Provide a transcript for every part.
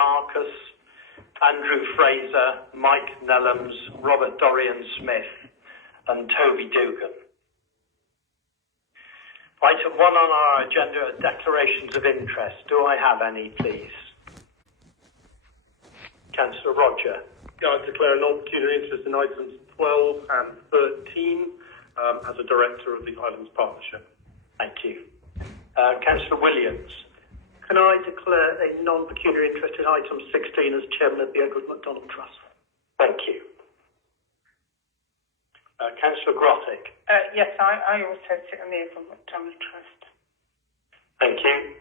Marcus, Andrew Fraser, Mike Nellams, Robert Dorian-Smith and Toby Dugan. Item 1 on our agenda are declarations of interest. Do I have any, please? Councillor Roger. Yeah, I declare a non-pecuniary interest in items 12 and 13 as a director of the Highlands Partnership. Thank you. Councillor Williams. Can I declare a non-pecuniary interest in item 16 as chairman of the Edward MacDonald Trust? Thank you. Councillor Grothick. Yes, I also sit on the Edward MacDonald Trust. Thank you.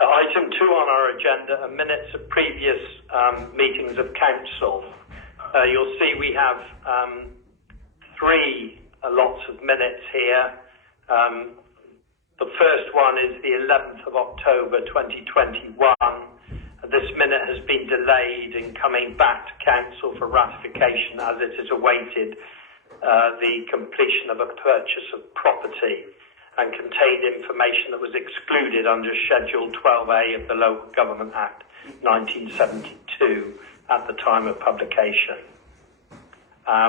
Item 2 on our agenda are minutes of previous meetings of council. You'll see we have 3 lots of minutes here. The first one is the 11th of October 2021. This minute has been delayed in coming back to council for ratification as it has awaited the completion of a purchase of property and contained information that was excluded under Schedule 12A of the Local Government Act 1972 at the time of publication.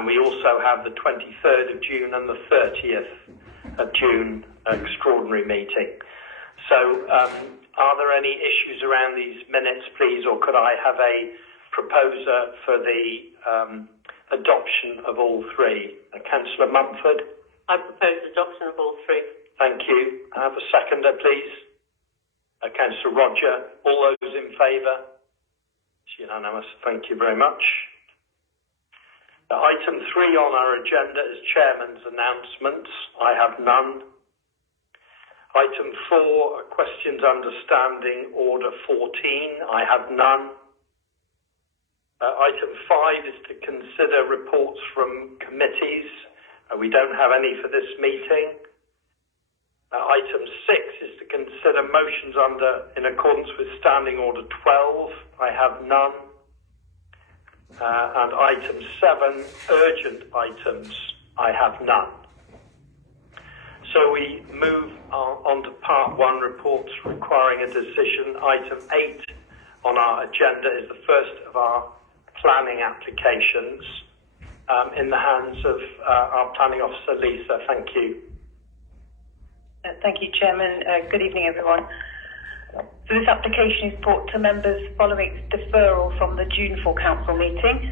We also have the 23rd of June and the 30th of June extraordinary meeting. So are there any issues around these minutes, please, or could I have a proposer for the adoption of all 3? Councillor Mumford? I propose adoption of all 3. Thank you. I have a seconder, please. Councillor Roger. All those in favour? It's unanimous. Thank you very much. Item 3 on our agenda is Chairman's announcements. I have none. Item 4, questions understanding order 14. I have none. Item 5 is to consider reports from committees. We don't have any for this meeting. Item 6 is to consider motions in accordance with Standing Order 12. I have none. And item 7, urgent items. I have none. So we move on to part 1, reports requiring a decision. Item 8 on our agenda is the first of our planning applications in the hands of our planning officer, Lisa. Thank you. Thank you, Chairman. Good evening, everyone. So this application is brought to members following its deferral from the June 4 council meeting.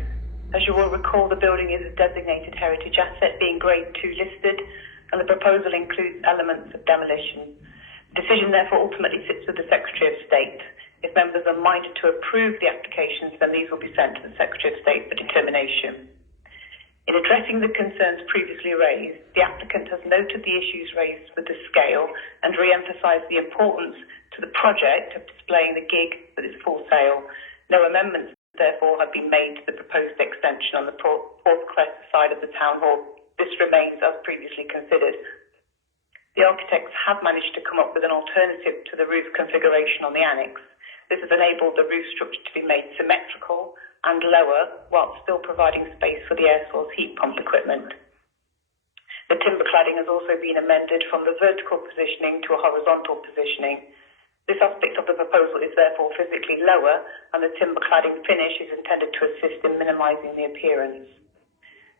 As you will recall, the building is a designated heritage asset being Grade 2 listed, and the proposal includes elements of demolition. The decision therefore ultimately sits with the Secretary of State. If members are minded to approve the applications, then these will be sent to the Secretary of State for determination. In addressing the concerns previously raised, the applicant has noted the issues raised with the scale and re-emphasised the importance to the project of displaying the gig with its full sale. No amendments, therefore, have been made to the proposed extension on the Porth Crest side of the Town Hall. This remains as previously considered. The architects have managed to come up with an alternative to the roof configuration on the annex. This has enabled the roof structure to be made symmetrical and lower, whilst still providing space for the air source heat pump equipment. The timber cladding has also been amended from the vertical positioning to a horizontal positioning. This aspect of the proposal is therefore physically lower, and the timber cladding finish is intended to assist in minimising the appearance.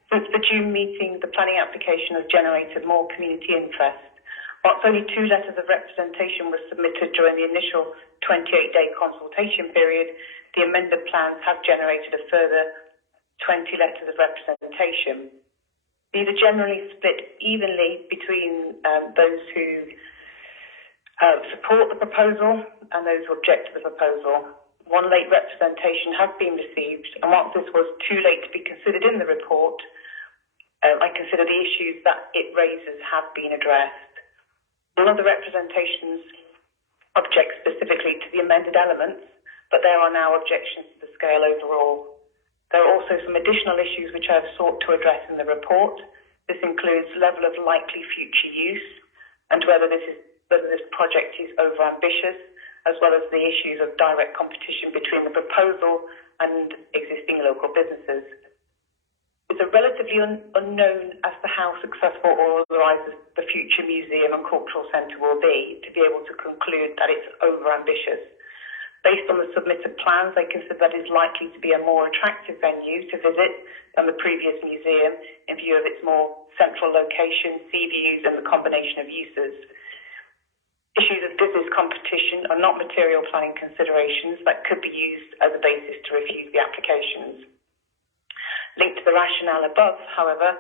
Since the June meeting, the planning application has generated more community interest. Whilst only 2 letters of representation were submitted during the initial 28-day consultation period, the amended plans have generated a further 20 letters of representation. These are generally split evenly between those who support the proposal and those who object to the proposal. 1 late representation has been received, and whilst this was too late to be considered in the report, I consider the issues that it raises have been addressed. None of the representations object specifically to the amended elements, but there are now objections to the scale overall. There are also some additional issues which I have sought to address in the report. This includes level of likely future use and whether this project is over-ambitious, as well as the issues of direct competition between the proposal and existing local businesses. It's a relatively unknown as to how successful or otherwise the future museum and cultural centre will be to be able to conclude that it's over-ambitious. Based on the submitted plans, they consider that is likely to be a more attractive venue to visit than the previous museum in view of its more central location, sea views and the combination of uses. Issues of business competition are not material planning considerations that could be used as a basis to refuse the applications. Linked to the rationale above, however,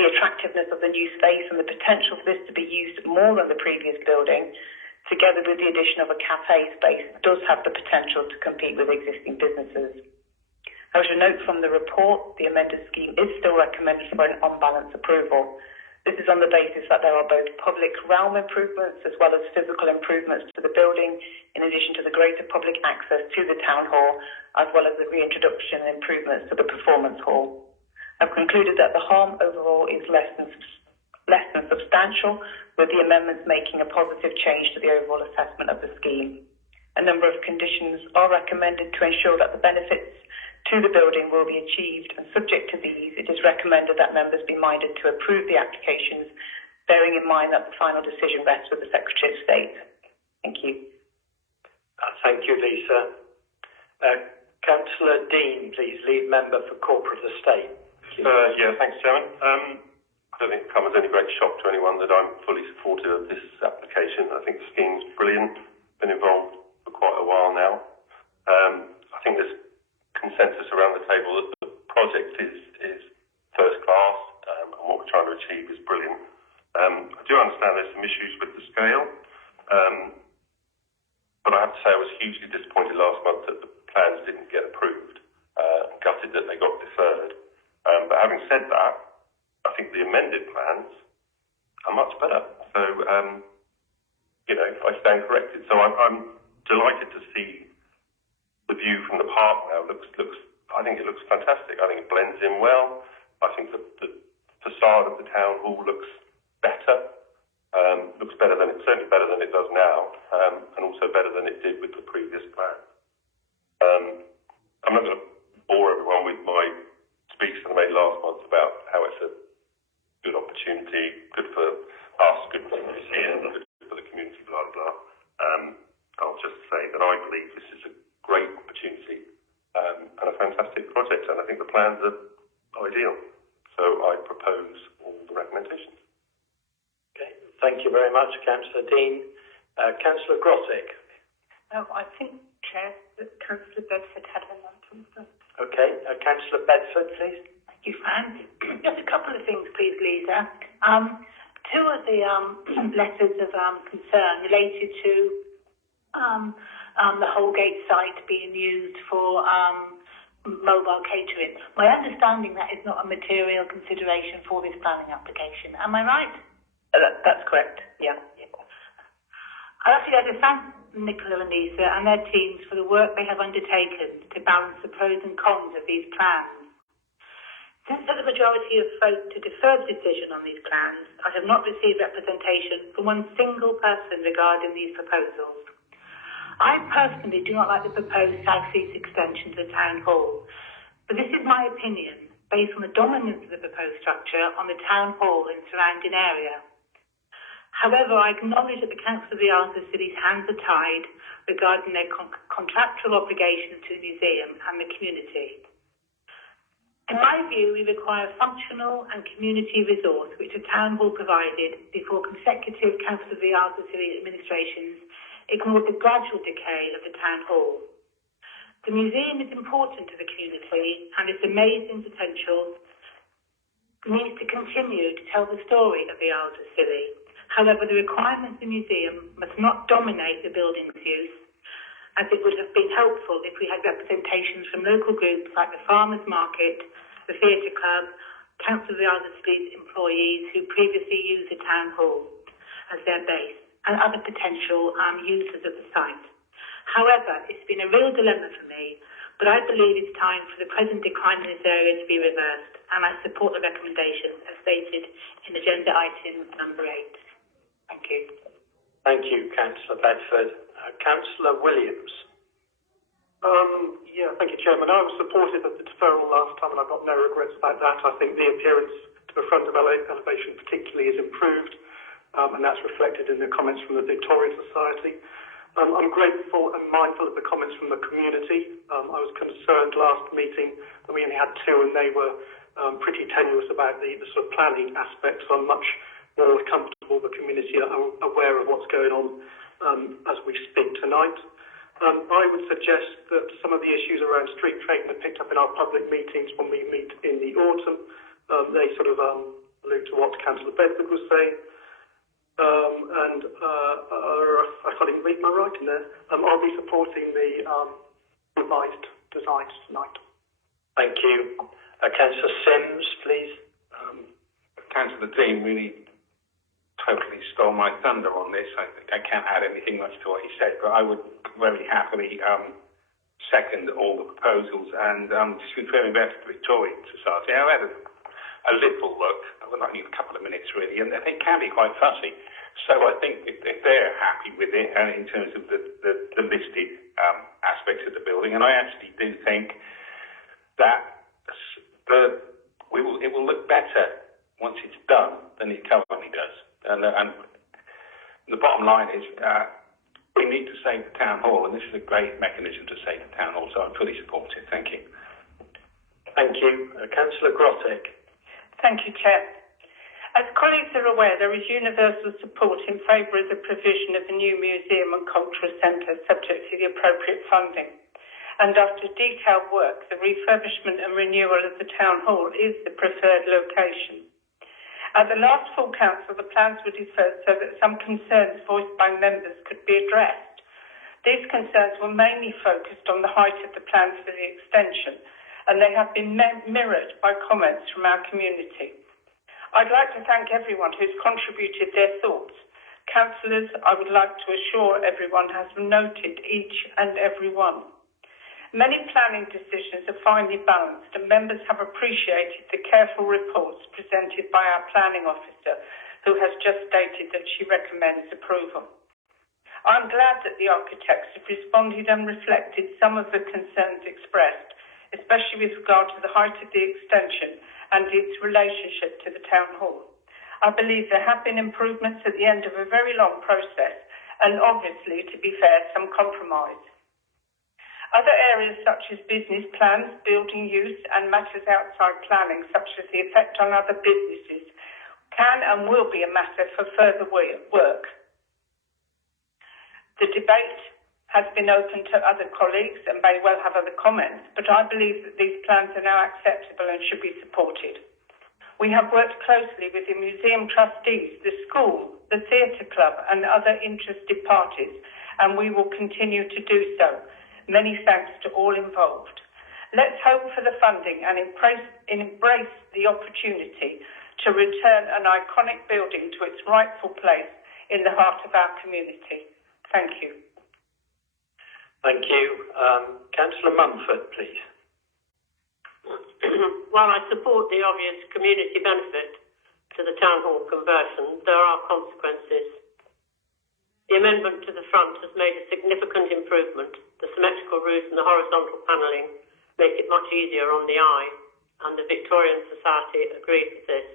the attractiveness of the new space and the potential for this to be used more than the previous building, together with the addition of a cafe space, does have the potential to compete with existing businesses. I would note from the report, the amended scheme is still recommended for an on-balance approval. This is on the basis that there are both public realm improvements as well as physical improvements to the building, in addition to the greater public access to the town hall, as well as the reintroduction and improvements to the performance hall. I've concluded that the harm overall is less than substantial, with the amendments making a positive change to the overall assessment of the scheme. A number of conditions are recommended to ensure that the benefits to the building will be achieved, and subject to these, it is recommended that members be minded to approve the applications, bearing in mind that the final decision rests with the Secretary of State. Thank you. Thank you, Lisa. Councillor Dean, please, lead member for Corporate Estate. Thanks, Chairman. I don't think it comes as any great shock to anyone that I'm fully supportive of this application. I think the scheme's brilliant, been involved for quite a while now. I think there's consensus around the table that the project is first class, and what we're trying to achieve is brilliant. I do understand there's some issues with the scale, but I have to say I was hugely disappointed last month that the plans didn't get approved, gutted that they got deferred. But having said that, I think the amended plans are much better. So, I stand corrected. So I'm delighted to see the view from the park now. I think it looks fantastic. I think it blends in well. I think the facade of the town hall looks better. Certainly better than it does now, and also better than it did with the previous plan. I'm not going to bore everyone with my speech that I made last month about how it's a good opportunity, good for us, good for the museum, good for the community, blah, blah. I'll just say that I believe this is a great opportunity and a fantastic project, and I think the plans are ideal. So I propose all the recommendations. Okay, thank you very much, Councillor Dean. Councillor Grottick. I think, Chair, that Councillor Bedford had her item first. Okay, Councillor Bedford, please. Thank you, Fran. Just a couple of things, please, Lisa. Two of the letters of concern related to the Holgate site being used for mobile catering. My understanding that is not a material consideration for this planning application. Am I right? That's correct, yeah. I'd actually like to thank Nicola and Lisa and their teams for the work they have undertaken to balance the pros and cons of these plans. Since the majority have voted to defer the decision on these plans, I have not received representation from one single person regarding these proposals. I personally do not like the proposed South East extension to the Town Hall, but this is my opinion based on the dominance of the proposed structure on the Town Hall and surrounding area. However, I acknowledge that the Council of the Arts of City's hands are tied regarding their contractual obligations to the museum and the community. In my view, we require a functional and community resource which the Town Hall provided before consecutive Council of the Arts of City administrations ignored the gradual decay of the Town Hall. The museum is important to the community and its amazing potential needs to continue to tell the story of the Isles of Scilly. However, the requirements of the museum must not dominate the building's use, as it would have been helpful if we had representations from local groups like the Farmers Market, the Theatre Club, Council of the Isles of Scilly employees who previously used the Town Hall as their base, and other potential users of the site. However, it's been a real dilemma for me, but I believe it's time for the present decline in this area to be reversed, and I support the recommendations as stated in agenda item number 8. Thank you. Thank you, Councillor Bedford. Councillor Williams. Thank you, Chairman. I was supportive of the deferral last time, and I've got no regrets about that. I think the appearance to the front of elevation particularly is improved, and that's reflected in the comments from the Victorian Society. I'm grateful and mindful of the comments from the community. I was concerned last meeting that we only had 2 and they were pretty tenuous about the sort of planning aspects. So I'm much more comfortable the community are aware of what's going on as we speak tonight. I would suggest that some of the issues around street trading are picked up in our public meetings when we meet in the autumn. They sort of allude to what Councillor Bedford was saying. I can't even read my writing there. I'll be supporting the revised designs tonight. Thank you. Councillor Sims, please. Councillor Dean really totally stole my thunder on this. I can't add anything much to what he said, but I would very happily second all the proposals and just referring back to the Victorian Society. I had a little look, well, only a couple of minutes really, and they can be quite fussy. So I think if they're happy with it in terms of the listed aspects of the building, and I actually do think that it will look better once it's done than it currently does. And the bottom line is we need to save the town hall, and this is a great mechanism to save the town hall, so I'm fully supportive. Thank you. Thank you. Councillor Grottick. Thank you, Chair. As colleagues are aware, there is universal support in favour of the provision of a new museum and cultural centre subject to the appropriate funding. And after detailed work, the refurbishment and renewal of the town hall is the preferred location. At the last full council, the plans were deferred so that some concerns voiced by members could be addressed. These concerns were mainly focused on the height of the plans for the extension, and they have been mirrored by comments from our community. I'd like to thank everyone who's contributed their thoughts. Councillors, I would like to assure everyone has noted each and every one. Many planning decisions are finely balanced, and members have appreciated the careful reports presented by our planning officer, who has just stated that she recommends approval. I'm glad that the architects have responded and reflected some of the concerns expressed, especially with regard to the height of the extension and its relationship to the town hall. I believe there have been improvements at the end of a very long process, and obviously, to be fair, some compromise. Other areas such as business plans, building use and matters outside planning, such as the effect on other businesses, can and will be a matter for further work. The debate has been open to other colleagues and may well have other comments, but I believe that these plans are now acceptable and should be supported. We have worked closely with the museum trustees, the school, the theatre club and other interested parties, and we will continue to do so. Many thanks to all involved. Let's hope for the funding and embrace the opportunity to return an iconic building to its rightful place in the heart of our community. Thank you. Thank you. Councillor Mumford, please. While I support the obvious community benefit to the town hall conversion, there are consequences. The amendment to the front has made a significant improvement. The symmetrical roof and the horizontal panelling make it much easier on the eye, and the Victorian Society agrees with this.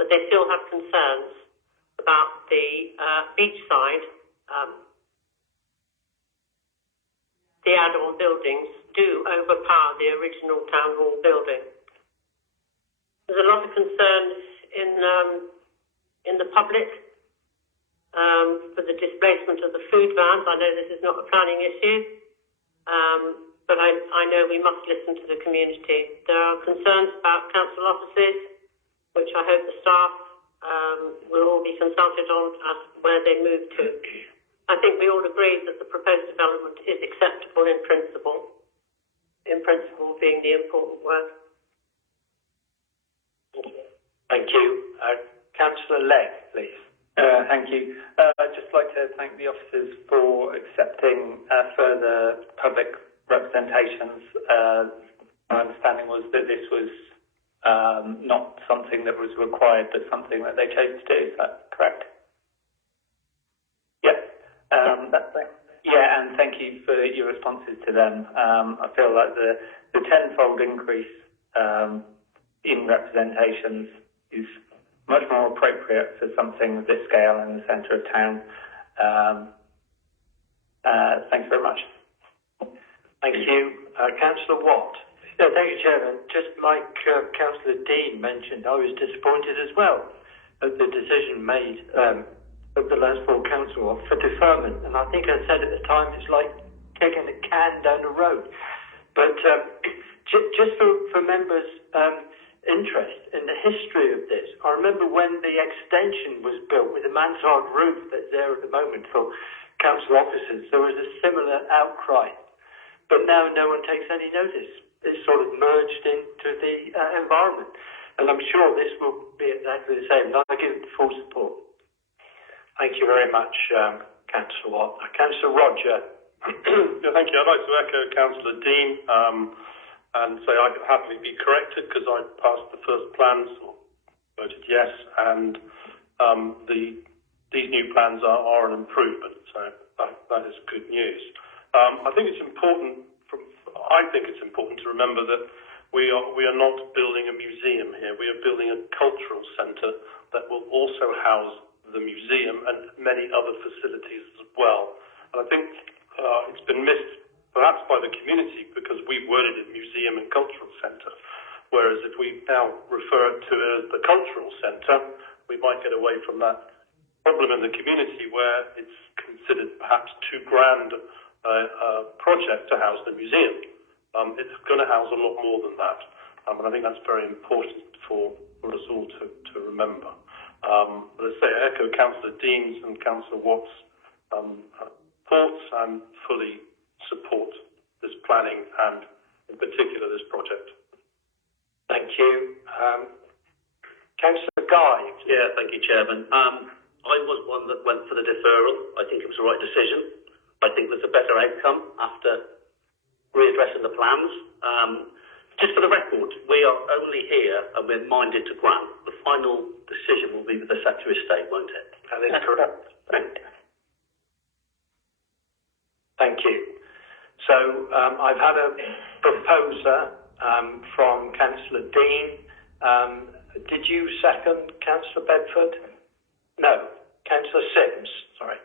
But they still have concerns about the beach side. The add-on buildings do overpower the original town hall building. There's a lot of concern in the public for the displacement of the food vans. I know this is not a planning issue, but I know we must listen to the community. There are concerns about council offices, which I hope the staff will all be consulted on as where they move to. I think we all agree that the proposed development is acceptable in principle being the important word. Thank you. Thank you. Councillor Legg, please. Thank you. I'd just like to thank the officers for accepting further public representations. My understanding was that this was not something that was required, but something that they chose to do. Is that correct? Yes. And thank you for your responses to them. I feel like the tenfold increase in representations is much more appropriate for something of this scale in the centre of town. Thanks very much. Thank you. Councillor Watt. Yeah, thank you, Chairman. Just like Councillor Dean mentioned, I was disappointed as well at the decision made of the Lansford Council for deferment. And I think I said at the time it's like kicking a can down the road. But just for members' interest in the history of this, I remember when the extension was built with the mansard roof that's there at the moment for council offices, there was a similar outcry. But now no one takes any notice. It's sort of merged into the environment. And I'm sure this will be exactly the same. I give it full support. Thank you very much, Councillor Watt. Councillor Roger. Yeah, thank you. I'd like to echo Councillor Dean and say I could happily be corrected because I passed the first plans, or voted yes, and these new plans are an improvement. So that is good news. I think it's important to remember that we are not building a museum here. We are building a cultural centre that will also house the museum and many other facilities as well. And I think it's been missed perhaps by the community because we worded it museum and cultural centre, whereas if we now refer to it as the cultural centre, we might get away from that problem in the community where it's considered perhaps too grand a project to house the museum. It's going to house a lot more than that, and I think that's very important for us all to remember. But as I say, I echo Councillor Dean's and Councillor Watt's thoughts and fully support this planning and, in particular, this project. Thank you. Councillor Guy. Yeah, thank you, Chairman. I was one that went for the deferral. I think it was the right decision. I think there's a better outcome after readdressing the plans. Just for the record, we are only here and we're minded to grant. The final decision will be with the Secretary of State, won't it? That is correct. Thank you. So I've had a proposer from Councillor Dean. Did you second Councillor Bedford? No. Councillor Sims, sorry.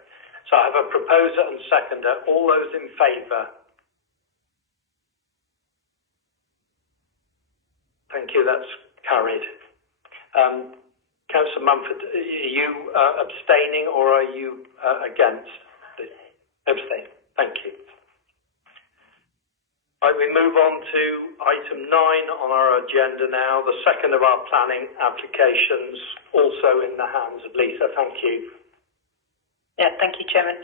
So I have a proposer and seconder. All those in favour? Thank you, that's carried. Councillor Mumford, are you abstaining or are you against? Abstain. Thank you. Right, we move on to item 9 on our agenda now, the second of our planning applications, also in the hands of Lisa. Thank you. Yeah, thank you, Chairman.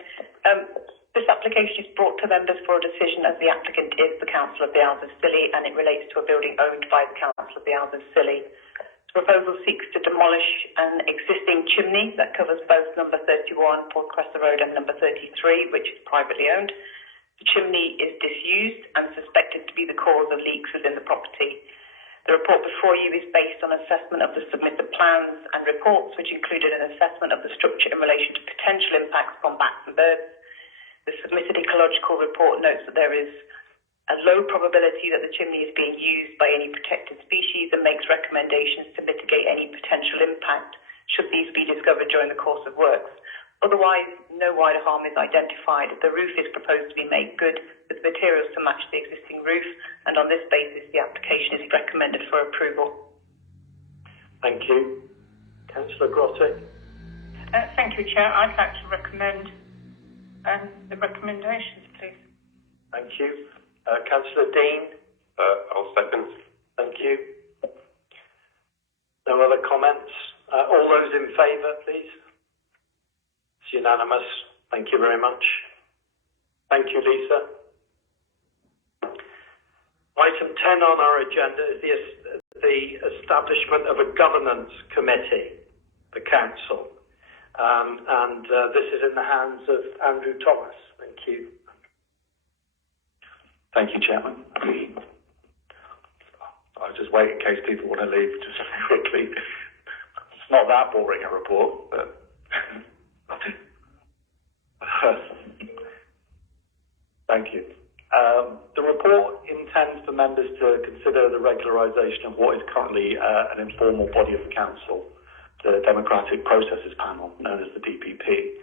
This application is brought to members for a decision as the applicant is the Council of the Isles of Scilly, and it relates to a building owned by the Council of the Isles of Scilly. The proposal seeks to demolish an existing chimney that covers both number 31 Port Cressida Road and number 33, which is privately owned. The chimney is disused and suspected to be the cause of leaks within the property. The report before you is based on assessment of the submitted plans and reports, which included an assessment of the structure in relation to potential impacts upon bats and birds. The submitted ecological report notes that there is a low probability that the chimney is being used by any protected species and makes recommendations to mitigate any potential impact should these be discovered during the course of works. Otherwise, no wider harm is identified. The roof is proposed to be made good with materials to match the existing roof, and on this basis, the application is recommended for approval. Thank you. Councillor Grotty. Thank you, Chair. I'd like to recommend the recommendations, please. Thank you. Councillor Dean. I'll second. Thank you. No other comments? All those in favour, please? It's unanimous. Thank you very much. Thank you, Lisa. Item 10 on our agenda is the establishment of a governance committee, the council. This is in the hands of Andrew Thomas. Thank you. Thank you, Chairman. I'll just wait in case people want to leave just quickly. It's not that boring a report, but thank you. The report intends for members to consider the regularisation of what is currently an informal body of the council, the Democratic Processes Panel, known as the DPP.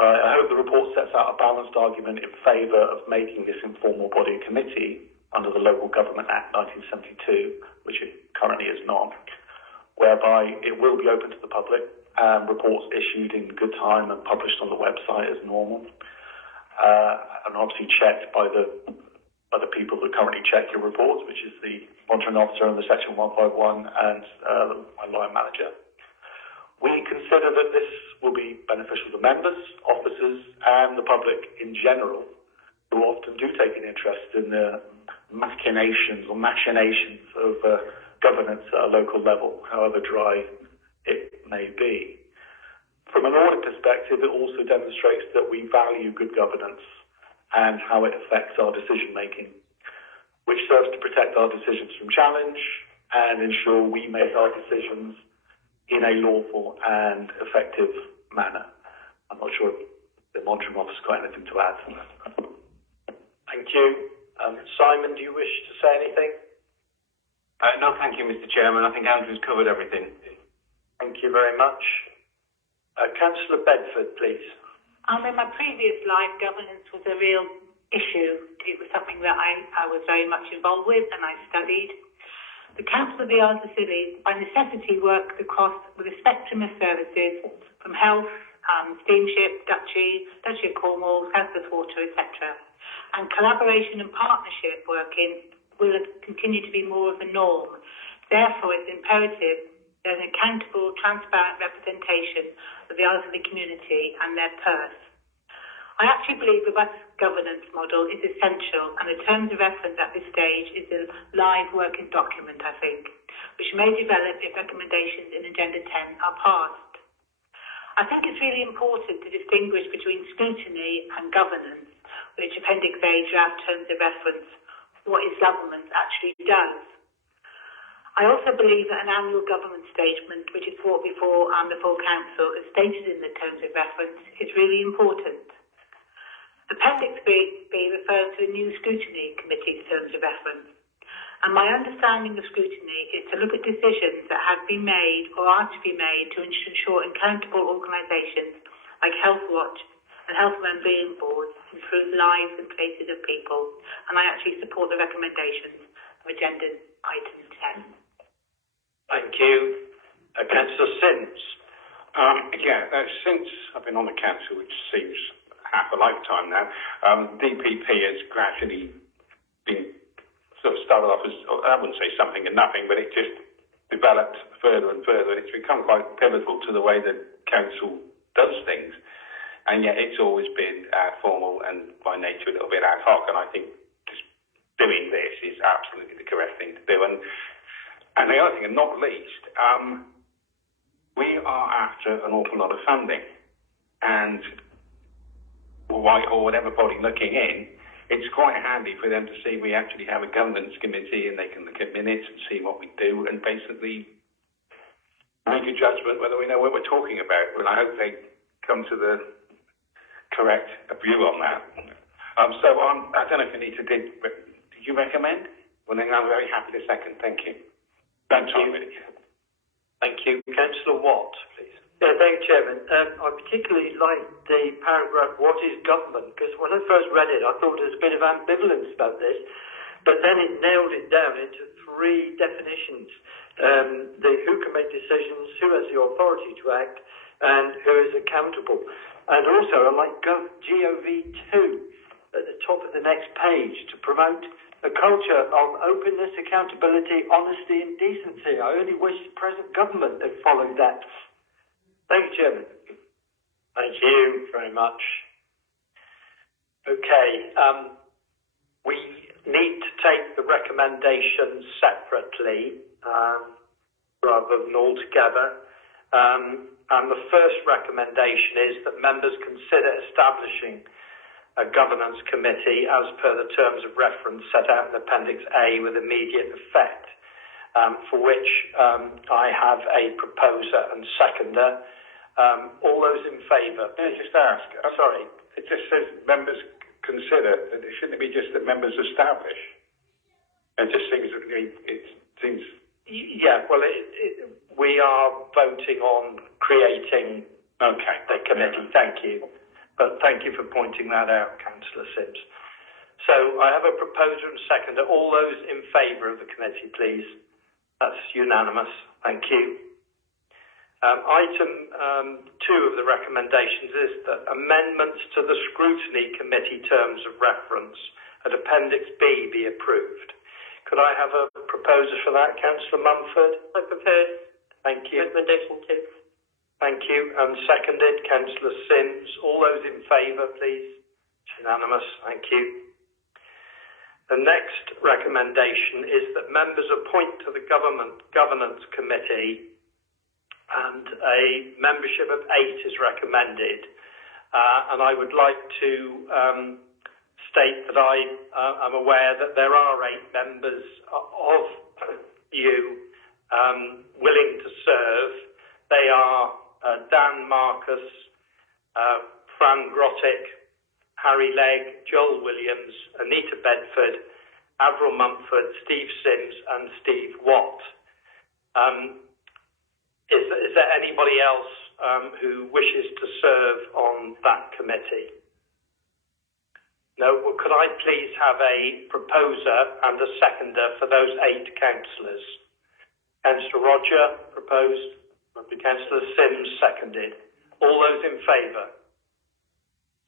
I hope the report sets out a balanced argument in favour of making this informal body a committee under the Local Government Act 1972, which it currently is not, whereby it will be open to the public and reports issued in good time and published on the website as normal, and obviously checked by the people that currently check your reports, which is the monitoring officer and the Section 151 and my line manager. We consider that this will be beneficial to members, officers and the public in general, who often do take an interest in the machinations of governance at a local level, however dry it may be. From an audit perspective, it also demonstrates that we value good governance and how it affects our decision making, which serves to protect our decisions from challenge and ensure we make our decisions in a lawful and effective manner. I'm not sure if the monitoring officer's got anything to add. Thank you. Simon, do you wish to say anything? No, thank you, Mr. Chairman. I think Andrew's covered everything. Thank you very much. Councillor Bedford, please. In my previous life, governance was a real issue. It was something that I was very much involved with and I studied. The Council of the Isles of Scilly, by necessity, works across with a spectrum of services, from health, steamship, Duchy of Cornwall, South West Water, etc. And collaboration and partnership working will continue to be more of the norm. Therefore, it's imperative there's an accountable, transparent representation of the Isles of the community and their purse. I actually believe the robust governance model is essential, and the terms of reference at this stage is a live working document, I think, which may develop if recommendations in Agenda 10 are passed. I think it's really important to distinguish between scrutiny and governance, which Appendix A draft terms of reference, what is government actually does. I also believe that an annual government statement, which is brought before the full council, as stated in the terms of reference, is really important. Appendix B refers to a new scrutiny committee's terms of reference, and my understanding of scrutiny is to look at decisions that have been made or are to be made to ensure accountable organisations like Healthwatch and health wellbeing boards improve lives and places of people, and I actually support the recommendations of Agenda Item 10. Thank you. Councillor Sims. Since I've been on the council, which seems half a lifetime now, DPP has gradually been sort of started off as, I wouldn't say something and nothing, but it just developed further and further. It's become quite pivotal to the way the council does things, and yet it's always been formal and by nature a little bit ad hoc, and I think just doing this is absolutely the correct thing to do. And the other thing, and not least, we are after an awful lot of funding, and or whatever body looking in, it's quite handy for them to see we actually have a governance committee and they can look at minutes and see what we do and basically make a judgment whether we know what we're talking about. And I hope they come to the correct view on that. I don't know if Anita did you recommend? Well, then I'm very happy to second. Thank you. Thank you. Thank you. Councillor Watt, please. Yeah, thank you, Chairman. I particularly like the paragraph, what is government? Because when I first read it, I thought there was a bit of ambivalence about this, but then it nailed it down into three definitions. The who can make decisions, who has the authority to act, and who is accountable. And also, I like GOV2 at the top of the next page to promote a culture of openness, accountability, honesty and decency. I only wish the present government had followed that. Thank you, Chairman. Thank you very much. Okay, we need to take the recommendations separately rather than all together. And the first recommendation is that members consider establishing a governance committee as per the terms of reference set out in Appendix A with immediate effect, for which I have a proposer and seconder. All those in favour? May I just ask? Sorry. It just says members consider. Shouldn't it be just that members establish? It just seems it seems. Yeah. Well, we are voting on creating the committee. Thank you. But thank you for pointing that out, Councillor Sims. So I have a proposer and seconder. All those in favour of the committee, please. That's unanimous. Thank you. Item 2 of the recommendations is that amendments to the scrutiny committee terms of reference at Appendix B be approved. Could I have a proposer for that, Councillor Mumford? I propose. Thank you. Recommendation 2. Thank you. And seconded, Councillor Sims. All those in favour, please. It's unanimous. Thank you. The next recommendation is that members appoint to the Governance Committee, and a membership of 8 is recommended. And I would like to state that I am aware that there are 8 members of you willing to serve. They are Dan Marcus, Fran Grottick, Harry Legg, Joel Williams, Anita Bedford, Avril Mumford, Steve Sims and Steve Watt. Is there anybody else who wishes to serve on that committee? No? Well, could I please have a proposer and a seconder for those 8 councillors? Councillor Roger proposed, Councillor Sims seconded. All those in favour?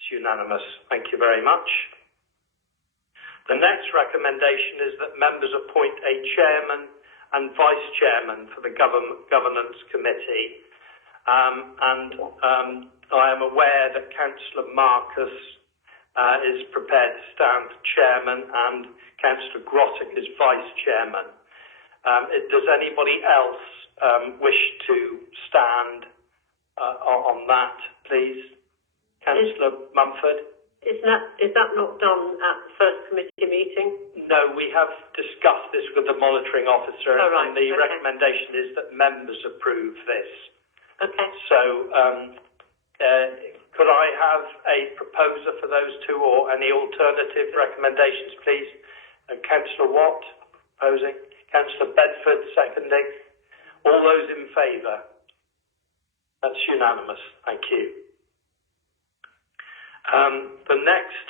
It's unanimous. Thank you very much. The next recommendation is that members appoint a chairman and vice chairman for the Governance Committee. I am aware that Councillor Marcus is prepared to stand chairman and Councillor Grottick is vice chairman. Does anybody else wish to stand on that, please? Councillor Mumford? Is that not done at the first committee meeting? No, we have discussed this with the monitoring officer, and the recommendation is that members approve this. Okay. So, could I have a proposer for those 2 or any alternative recommendations, please? Councillor Watt proposing, Councillor Bedford seconding. All those in favour? That's unanimous. Thank you. The next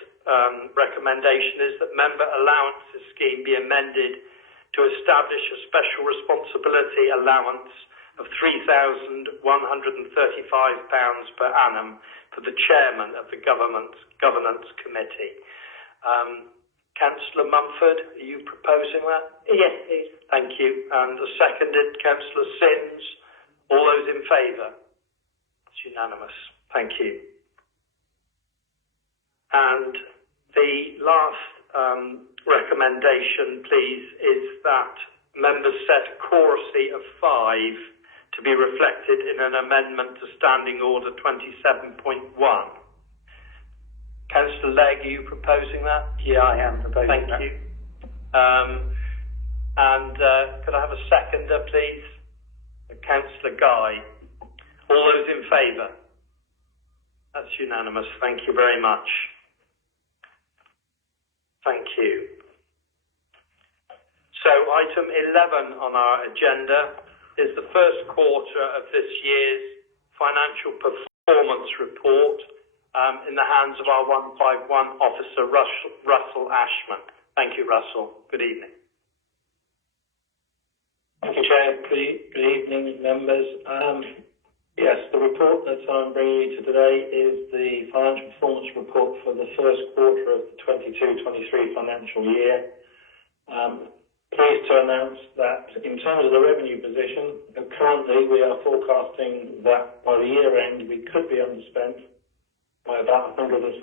recommendation is that member allowances scheme be amended to establish a special responsibility allowance of £3,135 per annum for the chairman of the Governance Committee. Councillor Mumford, are you proposing that? Yes, please. Thank you. And the seconded, Councillor Sims. All those in favour? It's unanimous. Thank you. And the last recommendation, please, is that members set a quorum of 5 to be reflected in an amendment to Standing Order 27.1. Councillor Legg, are you proposing that? Yeah, I am proposing that. Thank you. Could I have a seconder, please? Councillor Guy. All those in favour? That's unanimous. Thank you very much. Thank you. So item 11 on our agenda is the first quarter of this year's financial performance report in the hands of our 151 officer, Russell Ashman. Thank you, Russell. Good evening. Thank you, Chair. Good evening, members. Yes, the report that I'm bringing you to today is the financial performance report for the first quarter of the 22-23 financial year. Pleased to announce that in terms of the revenue position, currently we are forecasting that by the year end we could be underspent by about £143,000.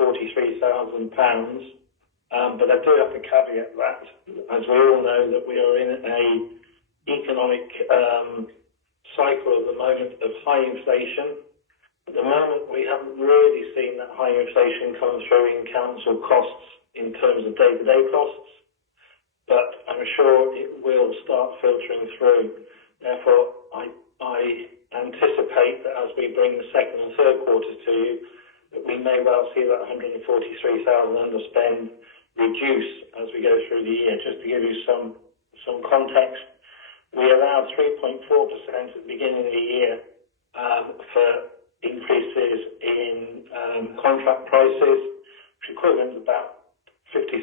But I do have to caveat that, as we all know, that we are in an economic cycle at the moment of high inflation. At the moment, we haven't really seen that high inflation come through in council costs in terms of day-to-day costs, but I'm sure it will start filtering through. Therefore, I anticipate that as we bring the second and third quarters to you, that we may well see that 143,000 underspend reduce as we go through the year. Just to give you some context, we allowed 3.4% at the beginning of the year for increases in contract prices, which equivalent to about £50,000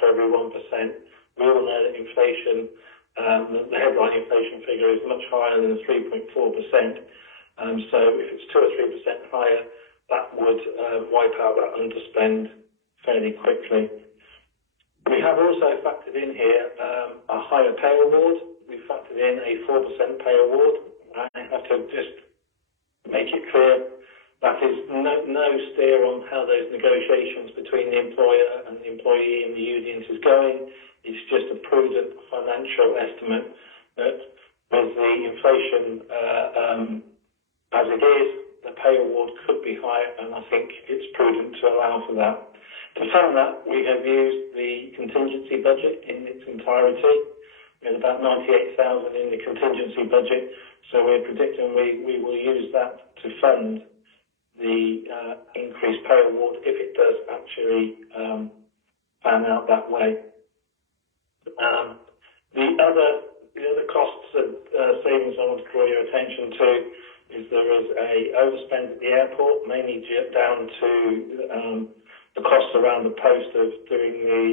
for every 1%. We all know that inflation, the headline inflation figure is much higher than 3.4%. So if it's 2 or 3% higher, that would wipe out that underspend fairly quickly. We have also factored in here a higher pay award. We've factored in a 4% pay award. I have to just make it clear that is no steer on how those negotiations between the employer and the employee and the unions is going. It's just a prudent financial estimate that with the inflation as it is, the pay award could be higher, and I think it's prudent to allow for that. To fund that, we have used the contingency budget in its entirety. We had about 98,000 in the contingency budget, so we're predicting we will use that to fund the increased pay award if it does actually pan out that way. The other costs and savings I want to draw your attention to is there is a overspend at the airport, mainly down to the costs around the post of doing the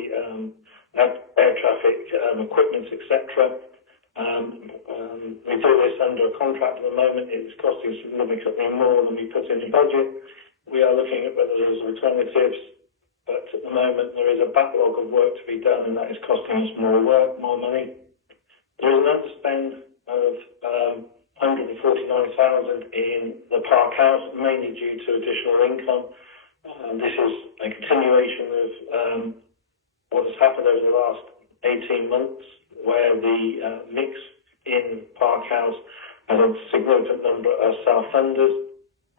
air traffic equipment, etc. We do this under a contract at the moment. It's costing significantly more than we put in the budget. We are looking at whether there's alternatives, but at the moment there is a backlog of work to be done, and that is costing us more work, more money. There is an underspend of 149,000 in the Park House, mainly due to additional income. This is a continuation of what has happened over the last 18 months, where the mix in Park House has a significant number of self-funders.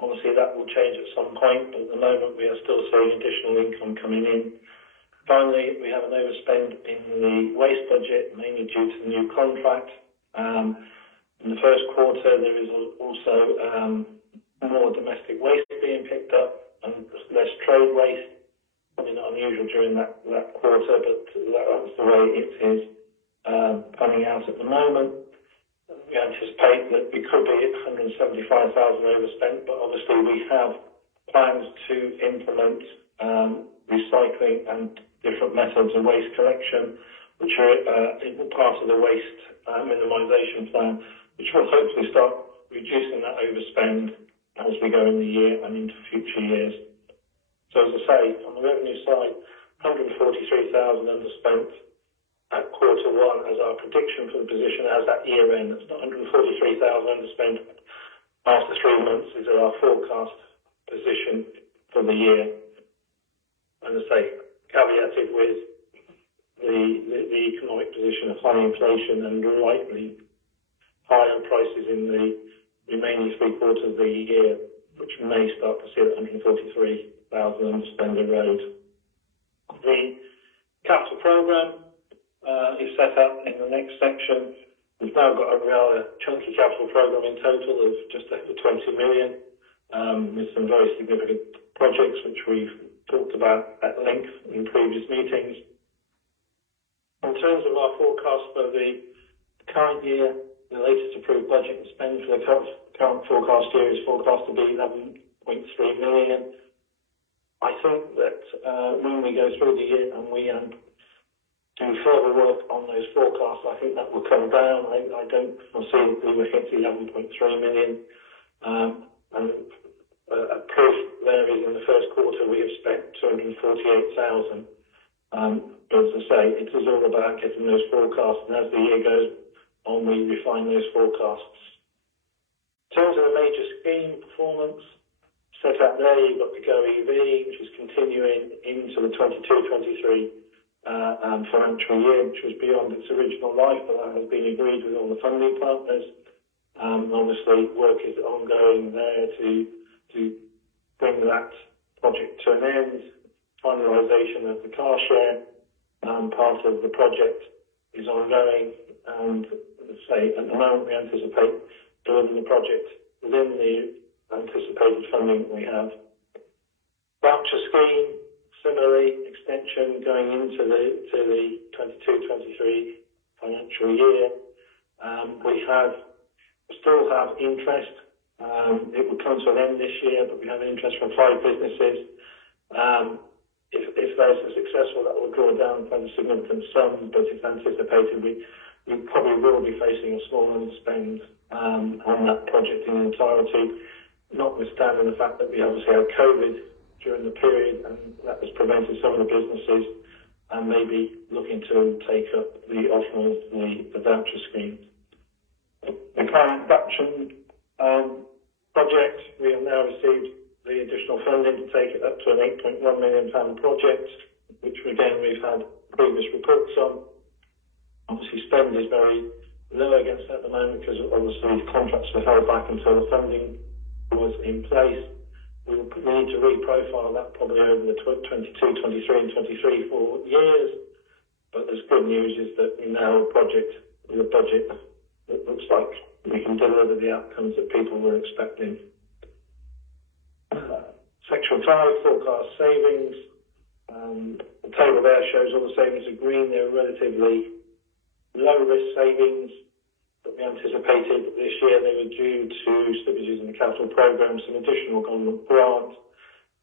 Obviously, that will change at some point, but at the moment we are still seeing additional income coming in. Finally, we have an overspend in the waste budget, mainly due to the new contract. In the first quarter, there is also more domestic waste being picked up and less trade waste. Probably not unusual during that quarter, but that's the way it is panning out at the moment. We anticipate that we could be at 175,000 overspent, but obviously we have plans to implement recycling and different methods of waste collection, which are part of the waste minimisation plan, which will hopefully start reducing that overspend as we go in the year and into future years. So as I say, on the revenue side, 143,000 underspent at quarter one as our prediction for the position as at year end. That's not 143,000 underspent after 3 months is our forecast position for the year. And as I say, caveated with the economic position of high inflation and likely higher prices in the remaining 3 quarters of the year, which may start to see that 143,000 underspend erode. The capital programme is set up in the next section. We've now got a rather chunky capital programme in total of just over 20 million, with some very significant projects which we've talked about at length in previous meetings. In terms of our forecast for the current year, the latest approved budget and spend for the current forecast year is forecast to be 11.3 million. I think that when we go through the year and we do further work on those forecasts, I think that will come down. I don't foresee that we will hit 11.3 million. And a proof there is in the first quarter we have spent 248,000. But as I say, it is all about getting those forecasts, and as the year goes on, we refine those forecasts. In terms of the major scheme performance, set out there, you've got the Go EV, which is continuing into the 22-23 financial year, which was beyond its original life, but that has been agreed with all the funding partners. Obviously, work is ongoing there to bring that project to an end. Finalisation of the car share part of the project is ongoing, and as I say, at the moment we anticipate delivering the project within the anticipated funding that we have. Voucher scheme, similarly, extension going into the 22-23 financial year. We still have interest It would come to an end this year, but we have interest from 5 businesses. If those are successful, that will draw down quite a significant sum, but it's anticipated we probably will be facing a small underspend on that project in entirety, notwithstanding the fact that we obviously had COVID during the period, and that has prevented some of the businesses maybe looking to take up the offer of the voucher scheme. The climate action project, we have now received the additional funding to take it up to an £8.1 million project, which again we've had previous reports on. Obviously spend is very low against that at the moment because obviously contracts were held back until the funding was in place. We need to reprofile that probably over the 22, 23 and 23, 4 years. But the good news is that we now have a project with a budget that looks like we can deliver the outcomes that people were expecting. Section 5, forecast savings. The table there shows all the savings are green. They're relatively low-risk savings that we anticipated this year. They were due to slippages in the capital programme, some additional government grant,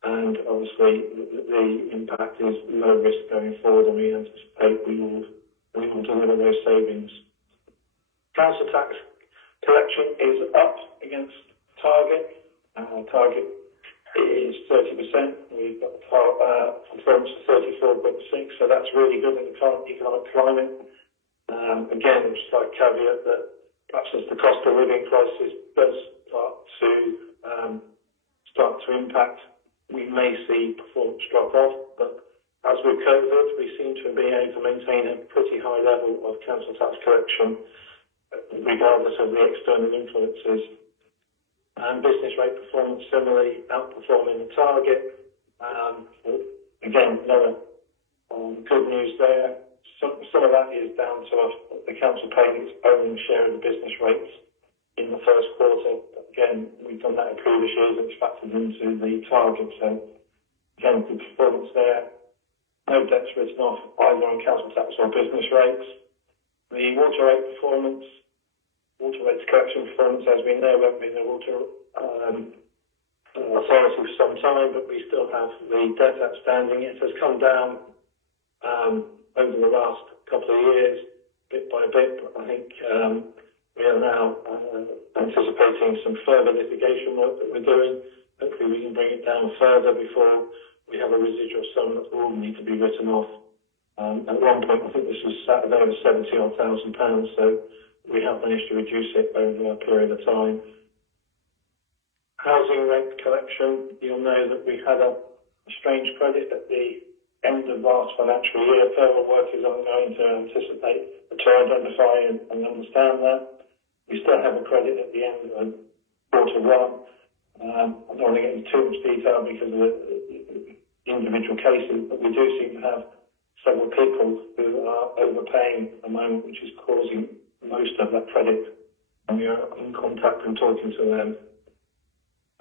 and obviously the impact is low risk going forward, and we anticipate we will deliver those savings. Council tax collection is up against target. Target is 30%. We've got performance of 34.6%, so that's really good in the current economic climate. Again, just like caveat that perhaps as the cost of living crisis does start to impact, we may see performance drop off. But as with COVID, we seem to be able to maintain a pretty high level of council tax collection, regardless of the external influences. And business rate performance similarly outperforming the target. Again, another good news there. Some of that is down to the council paying its own share of the business rates in the first quarter. Again, we've done that in previous years and it's factored into the target. So again, good performance there. No debts written off either on council tax or business rates. The water rate performance, water rates collection performance, as we know, we've been the water authority for some time, but we still have the debt outstanding. It has come down over the last couple of years, bit by bit, but I think we are now anticipating some further litigation work that we're doing. Hopefully we can bring it down further before we have a residual sum that will need to be written off. At one point, I think this was sat at over £70,000, so we have managed to reduce it over a period of time. Housing rent collection, you'll know that we had a strange credit at the end of last financial year. Further work is ongoing to identify and understand that. We still have a credit at the end of quarter one. I don't want to get into too much detail because of the individual cases, but we do seem to have several people who are overpaying at the moment, which is causing most of that credit, and we are in contact and talking to them.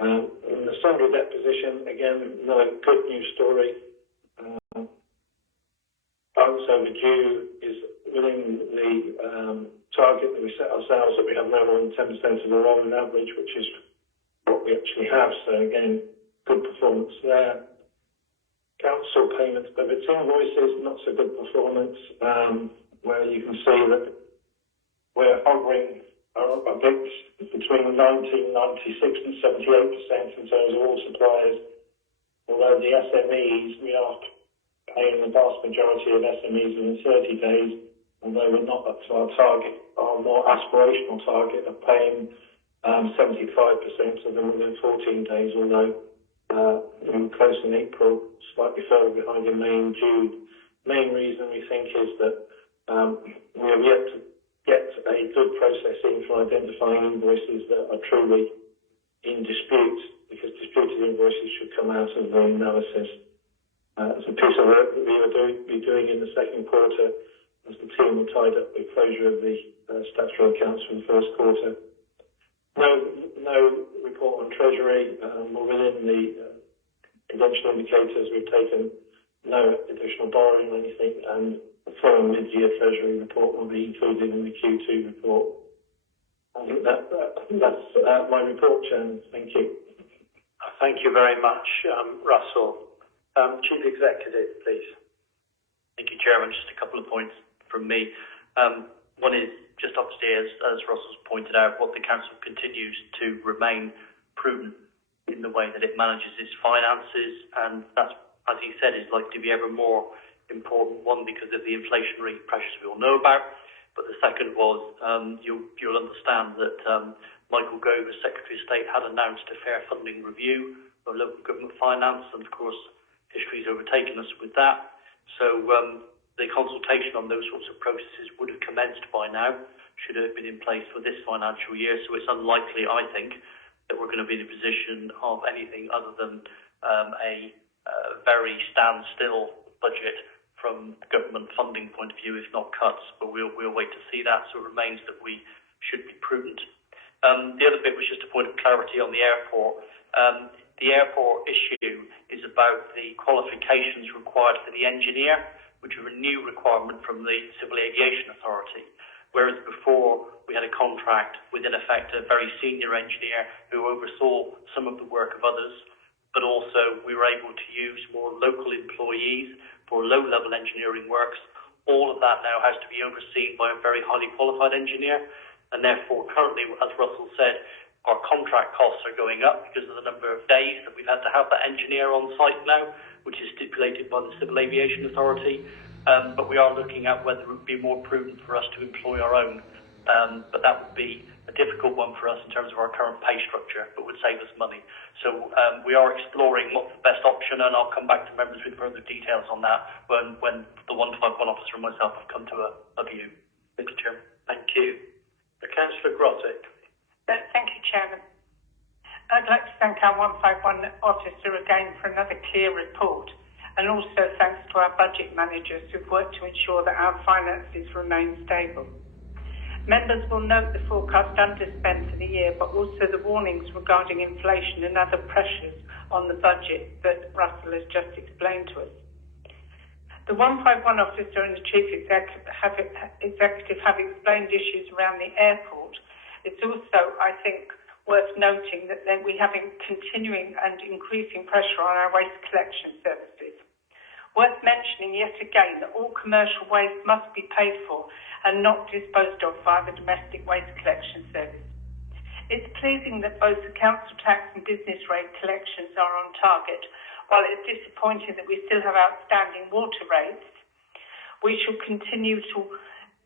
In the sundry debt position, again, another good news story. Balance overdue is within the target that we set ourselves, that we have no more than 10% of the rolling average, which is what we actually have. So again, good performance there. Council payments of its invoices, not so good performance, where you can see that we're hovering a bit between 90, 96 and 78% in terms of all suppliers, although the SMEs, we are paying the vast majority of SMEs within 30 days, although we're not up to our target, our more aspirational target of paying 75% of them within 14 days, although we were close in April, slightly further behind in May and June. Main reason we think is that we have yet to get a good process in for identifying invoices that are truly in dispute, because disputed invoices should come out of the analysis. It's a piece of work that we will be doing in the second quarter as the team will tied up the closure of the statutory accounts for the first quarter. No report on Treasury. We're within the conventional indicators. We've taken no additional borrowing or anything, and the following mid-year Treasury report will be included in the Q2 report. I think that's my report, Chairman. Thank you. Thank you very much, Russell. Chief Executive, please. Thank you, Chairman. Just a couple of points from me. One is just obviously, as Russell's pointed out, what the council continues to remain prudent in the way that it manages its finances, and that's, as he said, is likely to be ever more important. One, because of the inflationary pressures we all know about, but the second was you'll understand that Michael Gove, as Secretary of State, had announced a fair funding review of local government finance, and of course history's overtaken us with that. So the consultation on those sorts of processes would have commenced by now, should have been in place for this financial year. So it's unlikely, I think, that we're going to be in a position of anything other than a very standstill budget from the government funding point of view, if not cuts. But we'll wait to see that. So it remains that we should be prudent. The other bit was just a point of clarity on the airport. The airport issue is about the qualifications required for the engineer, which are a new requirement from the Civil Aviation Authority. Whereas before we had a contract with, in effect, a very senior engineer who oversaw some of the work of others, but also we were able to use more local employees for low-level engineering works. All of that now has to be overseen by a very highly qualified engineer, and therefore currently, as Russell said, our contract costs are going up because of the number of days that we've had to have that engineer on site now, which is stipulated by the Civil Aviation Authority. But we are looking at whether it would be more prudent for us to employ our own. But that would be a difficult one for us in terms of our current pay structure, but would save us money. So we are exploring what's the best option, and I'll come back to members with further details on that when the 151 officer and myself have come to a view. Mr. Chairman. Thank you. Councillor Grottick. Thank you, Chairman. I'd like to thank our 151 officer again for another clear report, and also thanks to our budget managers who've worked to ensure that our finances remain stable. Members will note the forecast underspend for the year, but also the warnings regarding inflation and other pressures on the budget that Russell has just explained to us. The 151 officer and the chief executive have explained issues around the airport. It's also, I think, worth noting that we have continuing and increasing pressure on our waste collection services. Worth mentioning yet again that all commercial waste must be paid for and not disposed of via the domestic waste collection service. It's pleasing that both the council tax and business rate collections are on target, while it's disappointing that we still have outstanding water rates. We shall continue to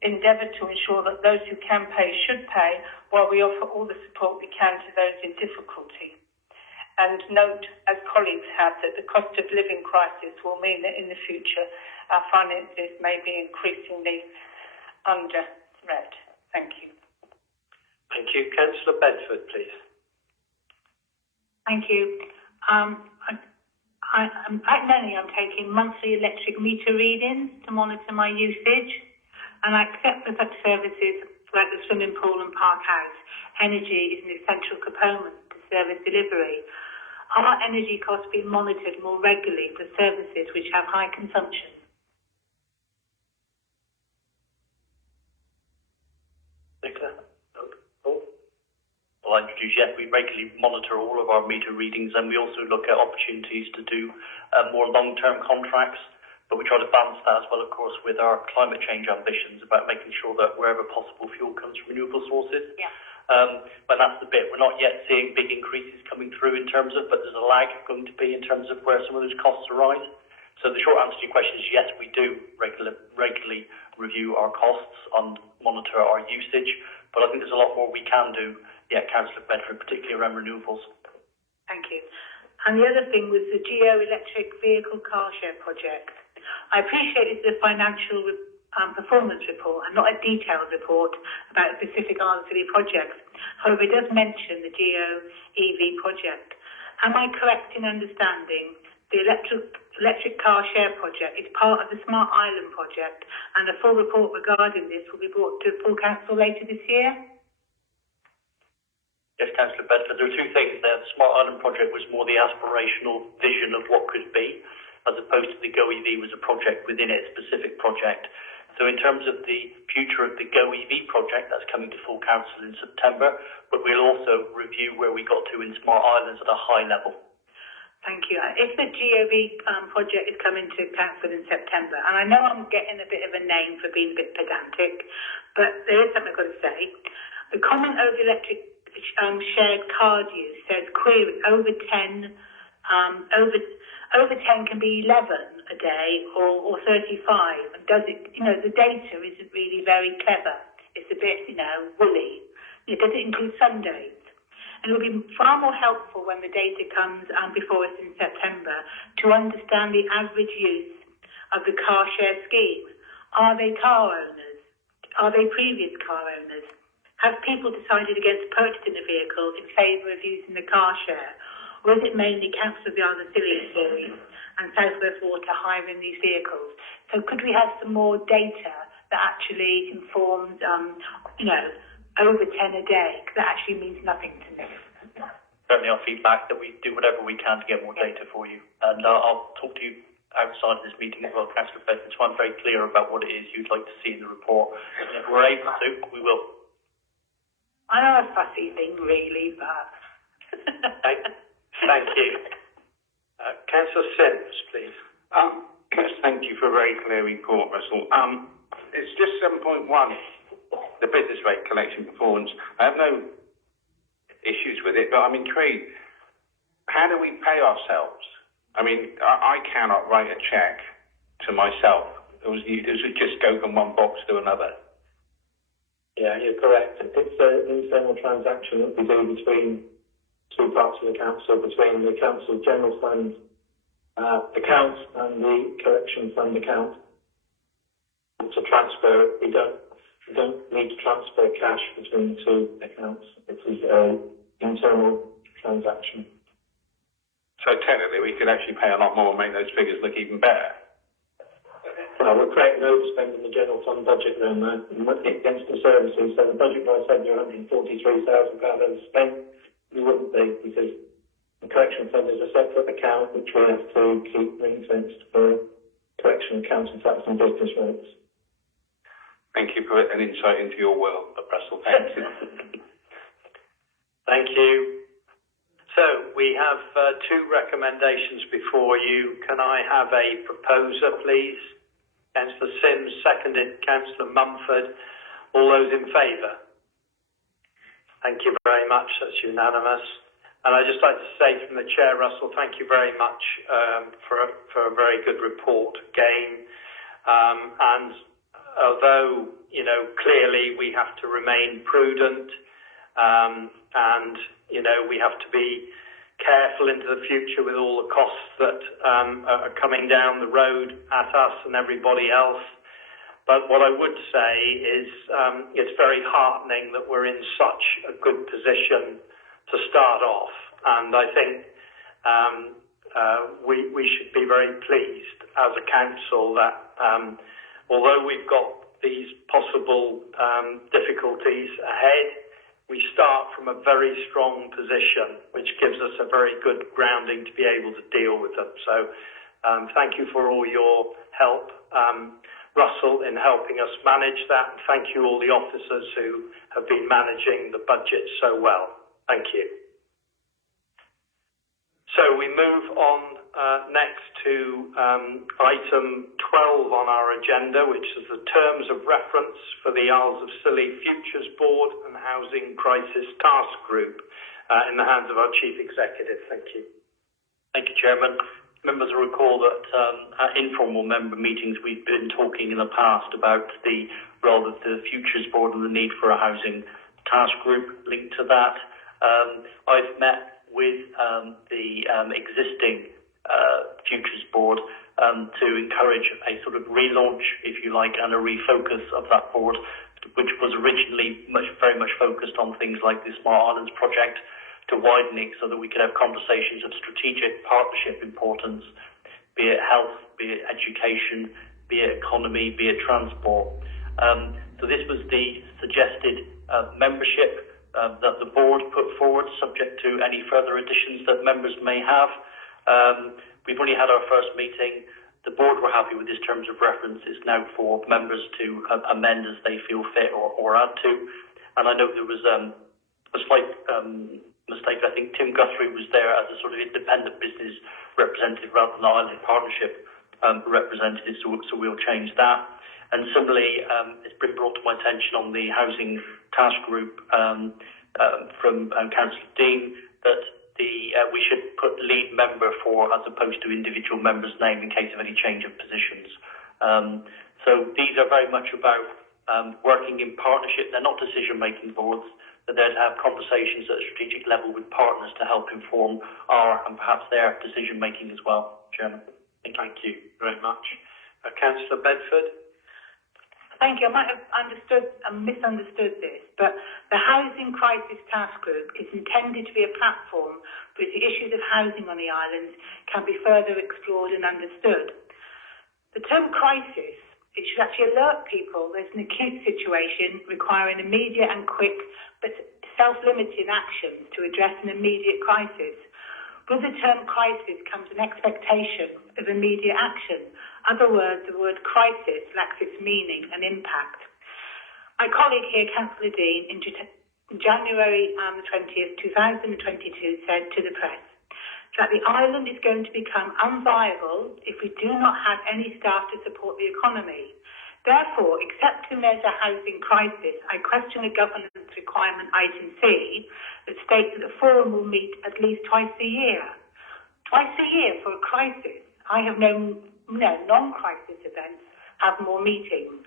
endeavour to ensure that those who can pay should pay, while we offer all the support we can to those in difficulty. And note, as colleagues have, that the cost of living crisis will mean that in the future our finances may be increasingly under threat. Thank you. Thank you. Councillor Bedford, please. Thank you. At Nenny, I'm taking monthly electric meter readings to monitor my usage, and I accept that such services like the swimming pool and park house, energy is an essential component to service delivery. Are energy costs being monitored more regularly for services which have high consumption? Well, I introduce, yes, we regularly monitor all of our meter readings, and we also look at opportunities to do more long-term contracts. But we try to balance that as well, of course, with our climate change ambitions about making sure that wherever possible fuel comes from renewable sources. Yeah. But that's the bit. We're not yet seeing big increases coming through in terms of, but there's a lag going to be in terms of where some of those costs arise. So the short answer to your question is yes, we do regularly review our costs and monitor our usage. But I think there's a lot more we can do, Councillor Bedford, particularly around renewables. Thank you. And the other thing was the Geo electric vehicle car share project. I appreciate it's a financial performance report and not a detailed report about specific RCV projects. However, it does mention the Geo EV project. Am I correct in understanding the electric car share project is part of the Smart Island project, and a full report regarding this will be brought to full council later this year? Yes, Councillor Bedford, there are two things there. The Smart Island project was more the aspirational vision of what could be, as opposed to the Go EV was a project within it, a specific project. So in terms of the future of the Go EV project, that's coming to full council in September, but we'll also review where we got to in Smart Islands at a high level. Thank you. If the GOV project is coming to council in September, and I know I'm getting a bit of a name for being a bit pedantic, but there is something I've got to say. The comment over electric shared card use says query over 10 can be 11 a day or 35. And does it, the data isn't really very clever. It's a bit, woolly. Does it include Sundays? And it will be far more helpful when the data comes before us in September to understand the average use of the car share scheme. Are they car owners? Are they previous car owners? Have people decided against purchasing a vehicle in favour of using the car share? Or is it mainly Council of the Isles of Scilly employees and South West Water hiring these vehicles? So could we have some more data that actually informs, over 10 a day? Because that actually means nothing to me. Certainly our feedback that we do whatever we can to get more data for you. And I'll talk to you outside of this meeting as well, Councillor Bedford, so I'm very clear about what it is you'd like to see in the report. And if we're able to, we will. I know a fussy thing, really, but... Thank you. Councillor Sims, please. Thank you for a very clear report, Russell. It's just 7.1, the business rate collection performance. I have no issues with it, but I'm intrigued. How do we pay ourselves? I mean, I cannot write a cheque to myself. It would just go from one box to another. Yeah, you're correct. It's an internal transaction that we do between two parts of the council, between the council general fund account and the collection fund account. To transfer it, we don't need to transfer cash between the two accounts. It is an internal transaction. So technically, we could actually pay a lot more and make those figures look even better. Well, we're creating overspend in the general fund budget then, against the services. So the budget I said you're £143,000 overspent. You wouldn't be, because the collection fund is a separate account which we have to keep ring-fenced for collection, council tax and business rates. Thank you for an insight into your world, Russell. Thanks. Thank you. So we have two recommendations before you. Can I have a proposer, please? Councillor Sims, seconded Councillor Mumford. All those in favour? Thank you very much. That's unanimous. And I'd just like to say from the Chair, Russell, thank you very much for a very good report again. And although, clearly we have to remain prudent and, we have to be careful into the future with all the costs that are coming down the road at us and everybody else. But what I would say is it's very heartening that we're in such a good position to start off. And I think we should be very pleased as a council that although we've got these possible difficulties ahead, we start from a very strong position, which gives us a very good grounding to be able to deal with them. So thank you for all your help, Russell, in helping us manage that. And thank you all the officers who have been managing the budget so well. Thank you. So we move on next to item 12 on our agenda, which is the terms of reference for the Isles of Scilly Futures Board and Housing Crisis Task Group in the hands of our Chief Executive. Thank you. Thank you, Chairman. Members will recall that at informal member meetings we've been talking in the past about the role of the Futures Board and the need for a housing task group linked to that. I've met with the existing Futures Board to encourage a sort of relaunch, if you like, and a refocus of that board, which was originally very much focused on things like the Smart Islands project, to widening so that we could have conversations of strategic partnership importance, be it health, be it education, be it economy, be it transport. So this was the suggested membership that the board put forward, subject to any further additions that members may have. We've only had our first meeting. The board were happy with this terms of reference. It's now for members to amend as they feel fit or add to. And I know there was a slight mistake. I think Tim Guthrie was there as a sort of independent business representative rather than Island Partnership representative, so we'll change that. And similarly, it's been brought to my attention on the Housing Task Group from Councillor Dean that we should put lead member for as opposed to individual member's name in case of any change of positions. So these are very much about working in partnership. They're not decision-making boards. They're there to have conversations at a strategic level with partners to help inform our and perhaps their decision-making as well, Chairman. Thank you very much. Councillor Bedford. Thank you. I might have misunderstood this, but the Housing Crisis Task Group is intended to be a platform where the issues of housing on the islands can be further explored and understood. The term crisis, it should actually alert people there's an acute situation requiring immediate and quick but self-limiting actions to address an immediate crisis. With the term crisis comes an expectation of immediate action. In other words, the word crisis lacks its meaning and impact. My colleague here, Councillor Dean, in January 20th, 2022, said to the press that the island is going to become unviable if we do not have any staff to support the economy. Therefore, accepting there's a housing crisis, I question the governance requirement item C that states that the forum will meet at least twice a year. Twice a year for a crisis. I have known non-crisis events have more meetings.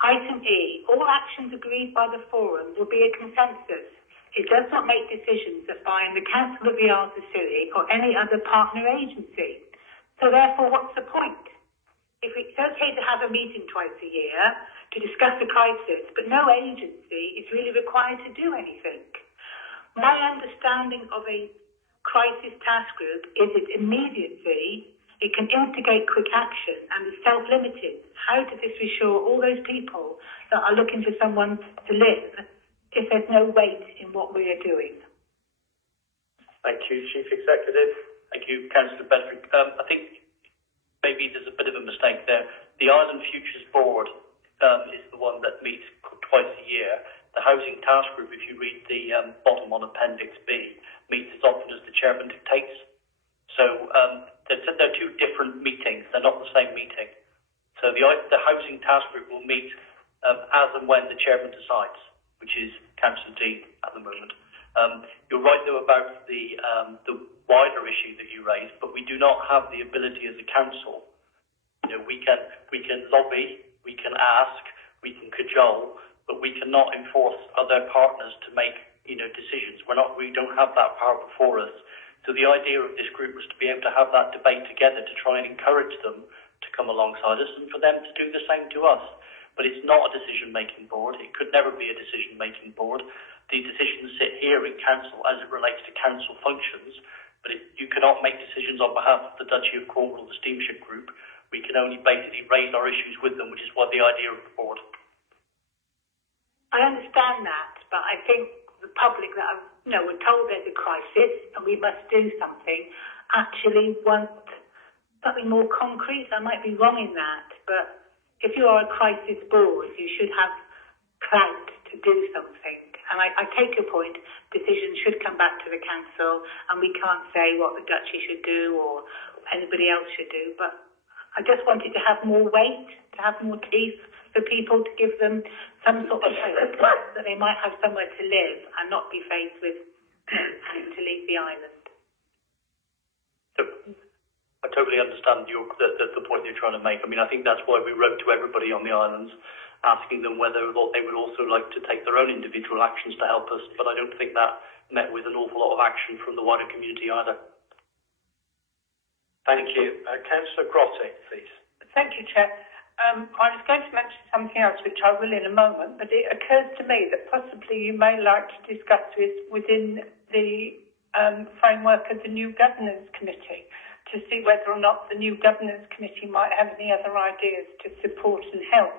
Item E, all actions agreed by the forum will be a consensus. It does not make decisions that bind the Council of the Isles of Scilly or any other partner agency. So therefore, what's the point? If it's okay to have a meeting twice a year to discuss the crisis, but no agency is really required to do anything. My understanding of a crisis task group is its immediacy, it can instigate quick action and is self-limited. How does this reassure all those people that are looking for someone to live if there's no weight in what we are doing? Thank you, Chief Executive. Thank you, Councillor Bedford. I think maybe there's a bit of a mistake there. The Island Futures Board is the one that meets twice a year. The Housing Task Group, if you read the bottom on Appendix B, meets as often as the chairman dictates. So they're two different meetings. They're not the same meeting. So the Housing Task Group will meet as and when the chairman decides, which is Councillor Dean at the moment. You're right, though, about the wider issue that you raised, but we do not have the ability as a council. You know, we can lobby, we can ask, we can cajole, but we cannot enforce other partners to make decisions. We don't have that power before us. So the idea of this group was to be able to have that debate together to try and encourage them to come alongside us and for them to do the same to us. But it's not a decision-making board. It could never be a decision-making board. The decisions sit here in council as it relates to council functions, but you cannot make decisions on behalf of the Duchy of Cornwall, the Steamship Group. We can only basically raise our issues with them, which is what the idea of the board. I understand that, but I think the public that were told there's a crisis and we must do something actually want something more concrete. I might be wrong in that, but if you are a crisis board, you should have clout to do something. And I take your point, decisions should come back to the council and we can't say what the Duchy should do or anybody else should do, but I just wanted to have more weight, to have more teeth for people, to give them some sort of hope that they might have somewhere to live and not be faced with having to leave the island. I totally understand the point you're trying to make. I mean, I think that's why we wrote to everybody on the islands, asking them whether they would also like to take their own individual actions to help us, but I don't think that met with an awful lot of action from the wider community either. Thank you. Councillor Grotty, please. Thank you, Chair. I was going to mention something else, which I will in a moment, but it occurs to me that possibly you may like to discuss this within the framework of the new Governance Committee, to see whether or not the new Governance Committee might have any other ideas to support and help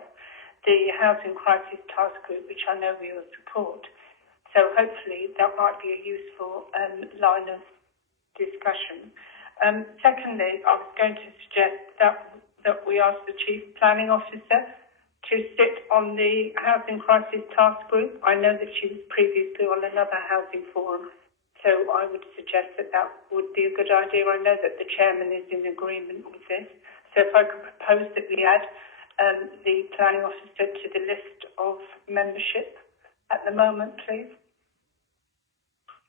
the Housing Crisis Task Group, which I know we will support. So hopefully that might be a useful line of discussion. Secondly, I was going to suggest that we ask the Chief Planning Officer to sit on the Housing Crisis Task Group. I know that she was previously on another housing forum, so I would suggest that would be a good idea. I know that the Chairman is in agreement with this. So if I could propose that we add the Planning Officer to the list of membership at the moment, please.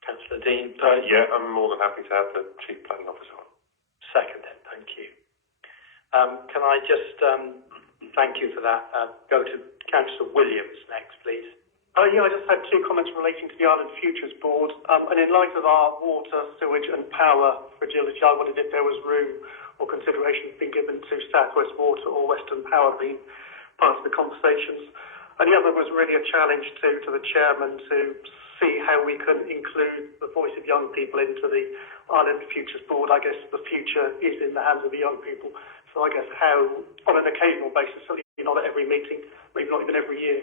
Councillor Dean? Yeah, I'm more than happy to have the Chief Planning Officer on. Seconded, thank you. Can I just thank you for that. Go to Councillor Williams next, please. I just had two comments relating to the Island Futures Board. And in light of our water, sewage and power fragility, I wondered if there was room or consideration being given to South West Water or Western Power being part of the conversations. And the other was really a challenge to the Chairman to see how we can include the voice of young people into the Island Futures Board. I guess the future is in the hands of the young people. So I guess how, on an occasional basis, certainly not at every meeting, maybe not even every year,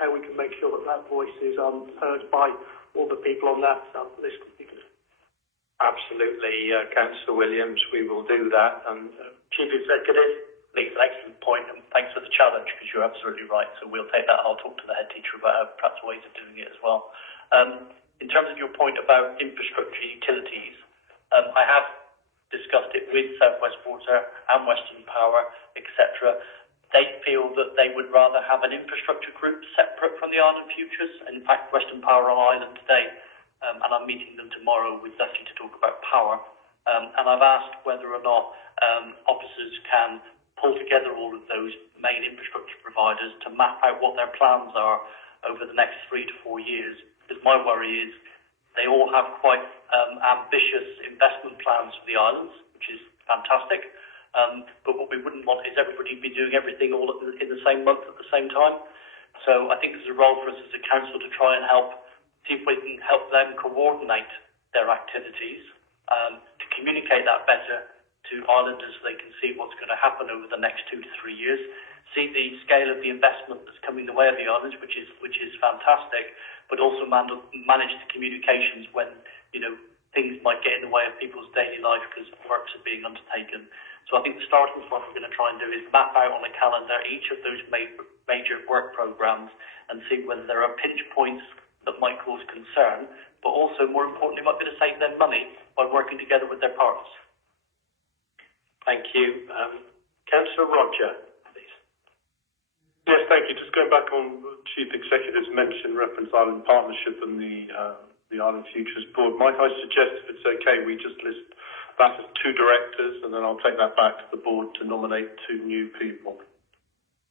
how we can make sure that voice is heard by all the people on that list. Absolutely, Councillor Williams, we will do that. And Chief Executive, I think it's an excellent point, and thanks for the challenge, because you're absolutely right. So we'll take that, and I'll talk to the head teacher about perhaps ways of doing it as well. In terms of your point about infrastructure utilities, I have discussed it with South West Water and Western Power, etc. They feel that they would rather have an infrastructure group separate from the Island Futures. In fact, Western Power on Island today, and I'm meeting them tomorrow with Duffy to talk about power. And I've asked whether or not officers can pull together all of those main infrastructure providers to map out what their plans are over the next 3 to 4 years. Because my worry is they all have quite ambitious investment plans for the islands, which is fantastic. But what we wouldn't want is everybody be doing everything all in the same month at the same time. So I think there's a role for us as a council to try and see if we can help them coordinate their activities, to communicate that better to islanders so they can see what's going to happen over the next 2 to 3 years, see the scale of the investment that's coming the way of the islands, which is fantastic, but also manage the communications when things might get in the way of people's daily life because works are being undertaken. So I think the starting point we're going to try and do is map out on a calendar each of those major work programmes and see whether there are pinch points that might cause concern, but also, more importantly, might be to save them money by working together with their partners. Thank you. Councillor Roger, please. Yes, thank you. Just going back on Chief Executive's mention, reference Island Partnership and the Island Futures Board, might I suggest, if it's okay, we just list that as 2 directors, and then I'll take that back to the board to nominate 2 new people.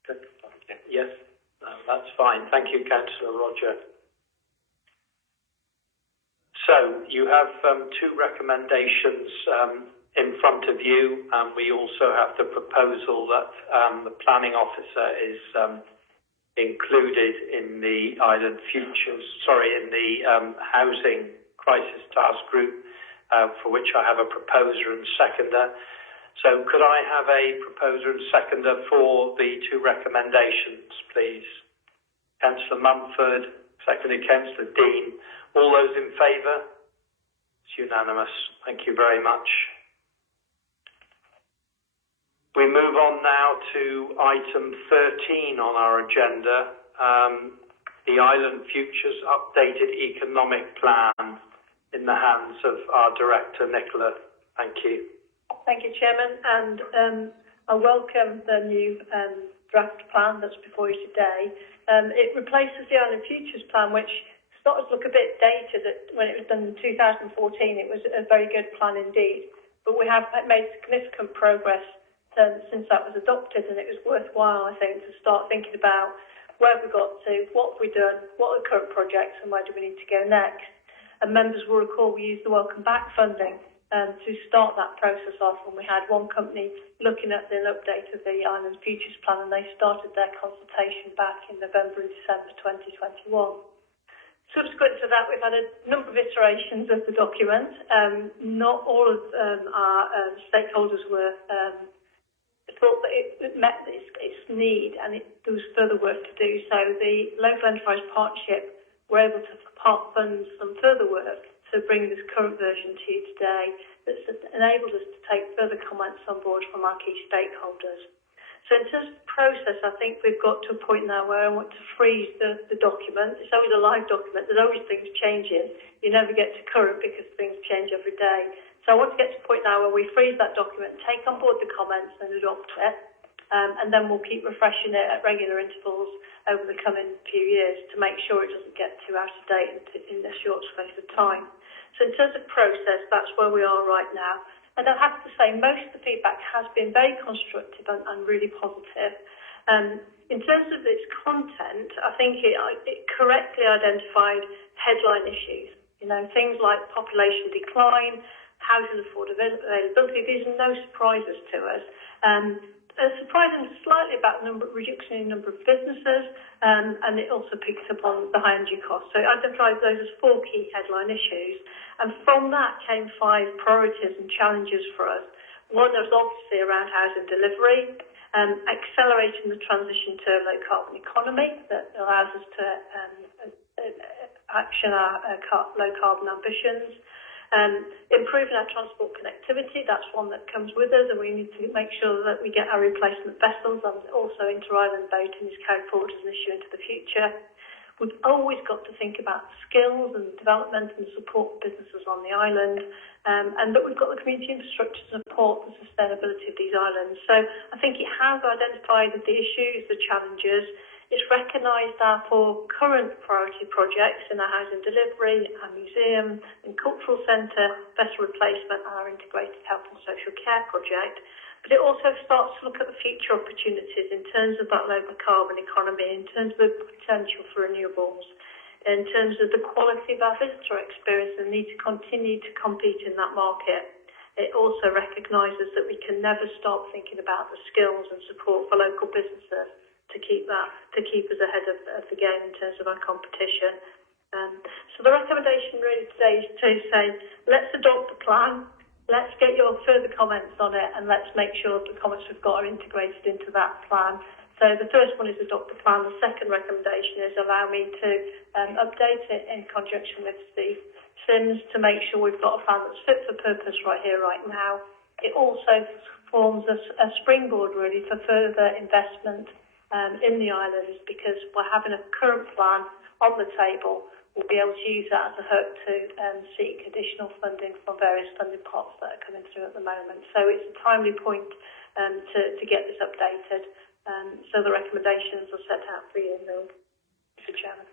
Okay. Yes, that's fine. Thank you, Councillor Roger. So you have 2 recommendations in front of you, and we also have the proposal that the planning officer is included in the Island Futures, in the Housing Crisis Task Group, for which I have a proposer and seconder. So could I have a proposer and seconder for the 2 recommendations, please? Councillor Mumford, seconded Councillor Dean. All those in favour? It's unanimous. Thank you very much. We move on now to item 13 on our agenda, the Island Futures Updated Economic Plan, in the hands of our Director, Nicola. Thank you. Thank you, Chairman, and I welcome the new draft plan that's before you today. It replaces the Island Futures Plan, which started to look a bit dated. When it was done in 2014, it was a very good plan indeed, but we have made significant progress since that was adopted, and it was worthwhile, I think, to start thinking about where we got to, what have we done, what are the current projects, and where do we need to go next. And members will recall we used the Welcome Back funding to start that process off, when we had one company looking at the update of the Island Futures Plan, and they started their consultation back in November and December 2021. Subsequent to that, we've had a number of iterations of the document. Not all of our stakeholders thought that it met its need, and there was further work to do. So the Local Enterprise Partnership were able to part fund some further work to bring this current version to you today that's enabled us to take further comments on board from our key stakeholders. So in terms of the process, I think we've got to a point now where I want to freeze the document. It's always a live document. There's always things changing. You never get to current because things change every day. So I want to get to a point now where we freeze that document, take on board the comments and adopt it. And then we'll keep refreshing it at regular intervals over the coming few years to make sure it doesn't get too out of date in a short space of time. So in terms of process, that's where we are right now. And I have to say, most of the feedback has been very constructive and really positive. In terms of its content, I think it correctly identified headline issues. You know, things like population decline, housing affordability. These are no surprises to us. Surprising slightly about the reduction in number of businesses, and it also picks up on the high energy costs. So I identified those as 4 key headline issues, and from that came 5 priorities and challenges for us. One was obviously around housing delivery, accelerating the transition to a low carbon economy that allows us to action our low carbon ambitions. Improving our transport connectivity, that's one that comes with us, and we need to make sure that we get our replacement vessels, and also inter-island boating is carried forward as an issue into the future. We've always got to think about skills and development and support businesses on the island, and that we've got the community infrastructure to support the sustainability of these islands. So I think it has identified the issues, the challenges. It's recognised our 4 current priority projects in our housing delivery, our museum and cultural centre, vessel replacement and our integrated health and social care project. But it also starts to look at the future opportunities in terms of that low carbon economy, in terms of the potential for renewables, in terms of the quality of our visitor experience and need to continue to compete in that market. It also recognises that we can never stop thinking about the skills and support for local businesses to keep us ahead of the game in terms of our competition. So the recommendation really today is to say, let's adopt the plan, let's get your further comments on it, and let's make sure the comments we've got are integrated into that plan. So the first one is adopt the plan. The second recommendation is allow me to update it in conjunction with Steve Sims to make sure we've got a plan that's fit for purpose right here, right now. It also forms a springboard really for further investment in the islands, because by having a current plan on the table, we'll be able to use that as a hook to seek additional funding from various funding pots that are coming through at the moment. So it's a timely point to get this updated. So the recommendations are set out for you, Mr. Chairman.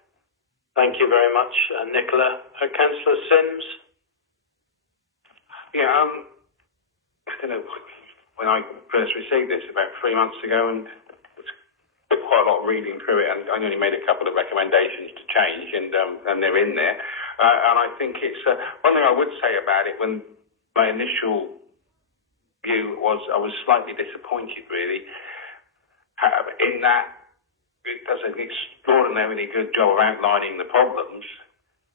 Thank you very much, Nicola. Councillor Sims? Yeah, I don't know, when I first received this about 3 months ago, and quite a lot of reading through it, and I only made a couple of recommendations to change, and they're in there. And I think it's one thing I would say about it. When my initial view was, I was slightly disappointed, really, in that it does an extraordinarily good job of outlining the problems,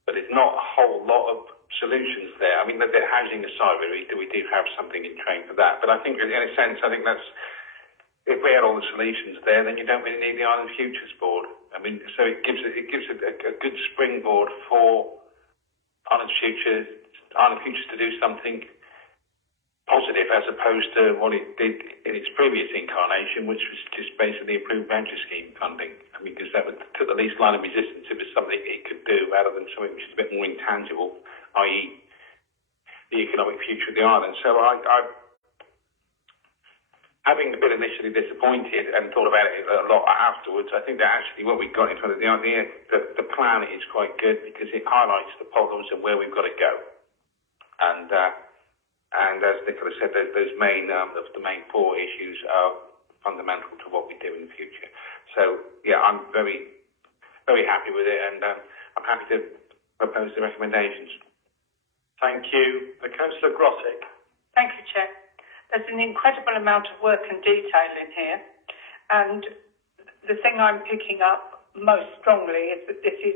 but there's not a whole lot of solutions there. I mean, the housing aside, we do have something in train for that, but I think, in a sense, I think that's. If we had all the solutions there, then you don't really need the Island Futures Board. I mean, so it gives a good springboard for Island Futures to do something positive, as opposed to what it did in its previous incarnation, which was just basically improved voucher scheme funding. I mean, because that took the least line of resistance. It was something it could do, rather than something which is a bit more intangible, i.e., the economic future of the island. So having been initially disappointed and thought about it a lot afterwards, I think that actually what we got in front of the idea, the plan is quite good, because it highlights the problems and where we've got to go. And as Nicola said, those the main 4 issues are fundamental to what we do in the future. So yeah, I'm very, very happy with it, and I'm happy to propose the recommendations. Thank you. Councillor Grottick. Thank you, Chair. There's an incredible amount of work and detail in here, and the thing I'm picking up most strongly is that this is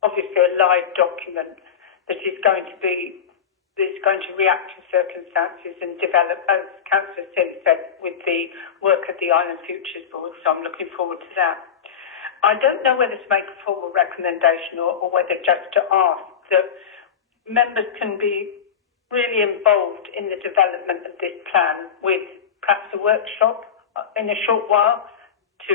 obviously a live document that is going to react to circumstances and develop, as Councillor Sims said, with the work of the Island Futures Board, so I'm looking forward to that. I don't know whether to make a formal recommendation or whether just to ask that members can be really involved in the development of this plan with perhaps a workshop in a short while to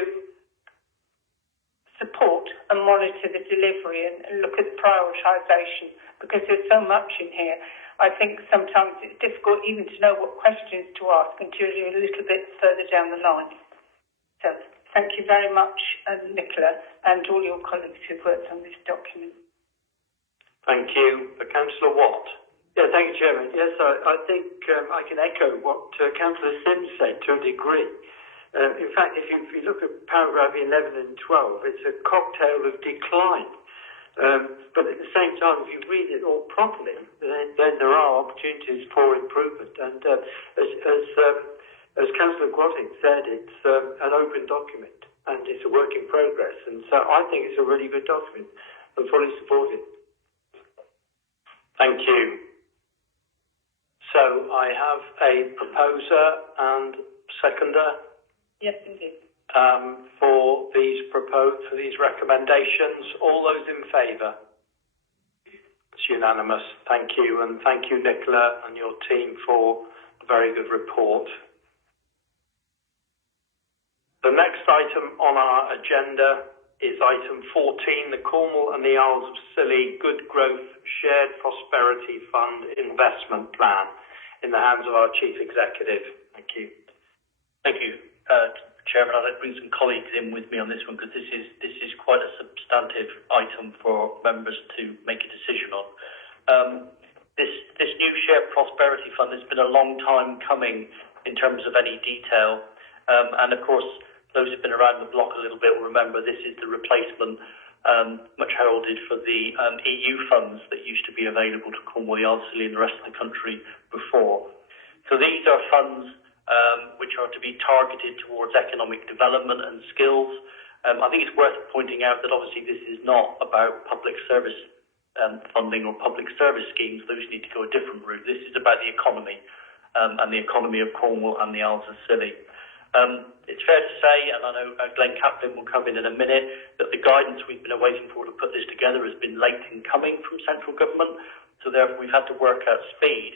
support and monitor the delivery and look at the prioritisation, because there's so much in here. I think sometimes it's difficult even to know what questions to ask until you're a little bit further down the line. So thank you very much, Nicola, and all your colleagues who've worked on this document. Thank you. Councillor Watt. Yeah, thank you, Chairman. Yes, I think I can echo what Councillor Sims said to a degree. In fact, if you look at paragraph 11 and 12, it's a cocktail of decline. But at the same time, if you read it all properly, then there are opportunities for improvement. And as Councillor Grotting said, it's an open document and it's a work in progress. And so I think it's a really good document and fully support it. Thank you. So I have a proposer and seconder. Yes, indeed. For these recommendations. All those in favour? It's unanimous. Thank you, and thank you, Nicola, and your team for a very good report. The next item on our agenda is item 14, the Cornwall and the Isles of Scilly Good Growth Shared Prosperity Fund Investment Plan, in the hands of our Chief Executive. Thank you. Thank you, Chairman. I'd like to bring some colleagues in with me on this one, because this is quite a substantive item for members to make a decision on. This new Shared Prosperity Fund has been a long time coming in terms of any detail, and of course those who've been around the block a little bit will remember this is the replacement, much heralded, for the EU funds that used to be available to Cornwall, the Isles of Scilly and the rest of the country before. So these are funds which are to be targeted towards economic development and skills. I think it's worth pointing out that obviously this is not about public service funding or public service schemes. Those need to go a different route. This is about the economy and the economy of Cornwall and the Isles of Scilly. It's fair to say, and I know Glenn Kaplan will come in a minute, that the guidance we've been awaiting for to put this together has been late in coming from central government, so therefore we've had to work at speed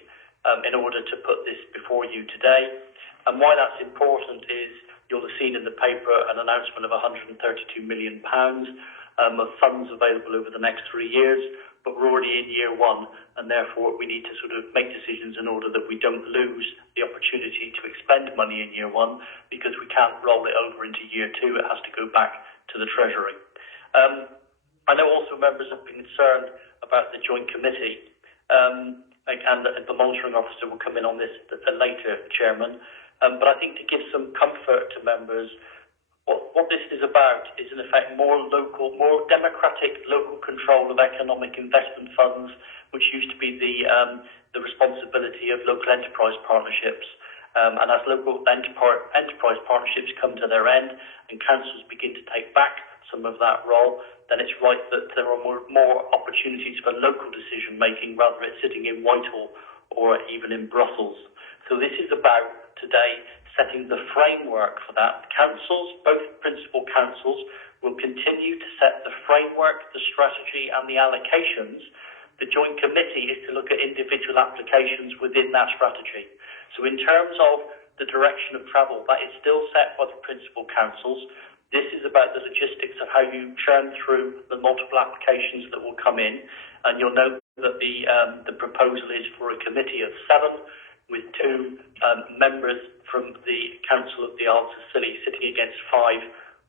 in order to put this before you today. And why that's important is you'll have seen in the paper an announcement of £132 million of funds available over the next 3 years, but we're already in year one, and therefore we need to sort of make decisions in order that we don't lose the opportunity to expend money in year one, because we can't roll it over into year two. It has to go back to the Treasury. I know also members have been concerned about the Joint Committee, and the monitoring officer will come in on this later, Chairman. But I think to give some comfort to members, what this is about is in effect more democratic local control of economic investment funds, which used to be the responsibility of local enterprise partnerships. And as local enterprise partnerships come to their end and councils begin to take back some of that role, then it's right that there are more opportunities for local decision making rather than it sitting in Whitehall or even in Brussels. So this is about today setting the framework for that. Councils, both principal councils, will continue to set the framework, the strategy and the allocations. The Joint Committee is to look at individual applications within that strategy. So in terms of the direction of travel, that is still set by the principal councils. This is about the logistics of how you churn through the multiple applications that will come in. And you'll note that the proposal is for a committee of 7, with 2 members from the Council of the Isles of Scilly sitting against 5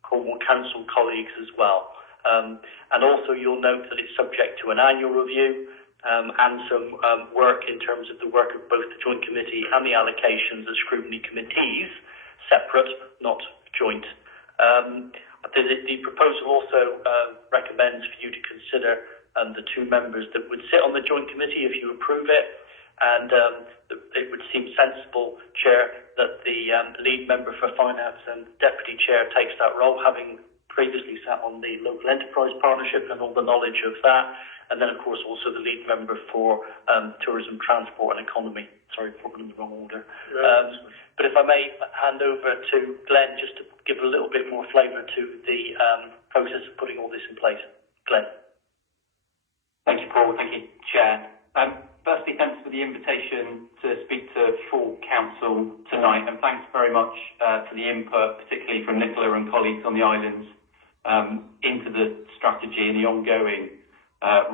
Cornwall Council colleagues as well. And also you'll note that it's subject to an annual review and some work in terms of the work of both the Joint Committee and the allocations as scrutiny committees, separate, not joint. The proposal also recommends for you to consider the 2 members that would sit on the Joint Committee if you approve it. And it would seem sensible, Chair, that the lead member for Finance and Deputy Chair takes that role, having previously sat on the Local Enterprise Partnership and all the knowledge of that. And then, of course, also the lead member for Tourism, Transport and Economy. Sorry, probably in the wrong order. But if I may hand over to Glenn just to give a little bit more flavour to the process of putting all this in place. Glenn. Thank you, Paul. Thank you, Chair. Firstly, thanks for the invitation to speak to full council tonight, and thanks very much for the input, particularly from Nicola and colleagues on the islands, into the strategy and the ongoing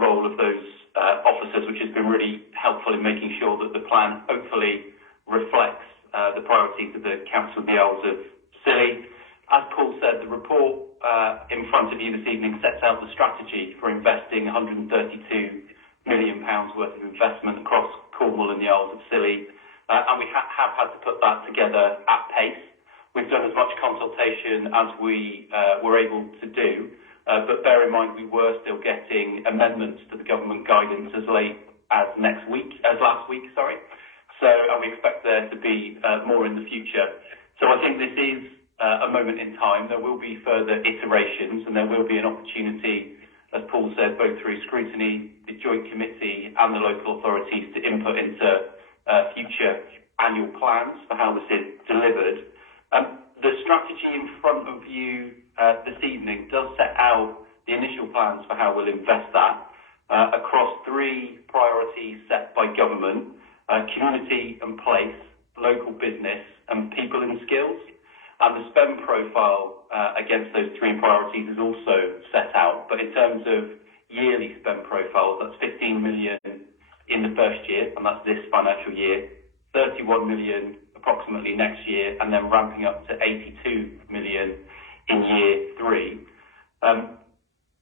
role of those officers, which has been really helpful in making sure that the plan hopefully reflects the priorities of the Council of the Isles of Scilly. As Paul said, the report in front of you this evening sets out the strategy for investing £132 million worth of investment across Cornwall and the Isles of Scilly, and we have had to put that together at pace. We've done as much consultation as we were able to do, but bear in mind we were still getting amendments to the government guidance as late as last week. So, and we expect there to be more in the future. So I think this is a moment in time. There will be further iterations, and there will be an opportunity, as Paul said, both through scrutiny, the Joint Committee and the local authorities to input into future annual plans for how this is delivered. The strategy in front of you this evening does set out the initial plans for how we'll invest that across three priorities set by government: community and place, local business and people and skills. And the spend profile against those three priorities is also set out. But in terms of yearly spend profiles, that's 15 million in the first year, and that's this financial year, 31 million approximately next year, and then ramping up to 82 million in year three. And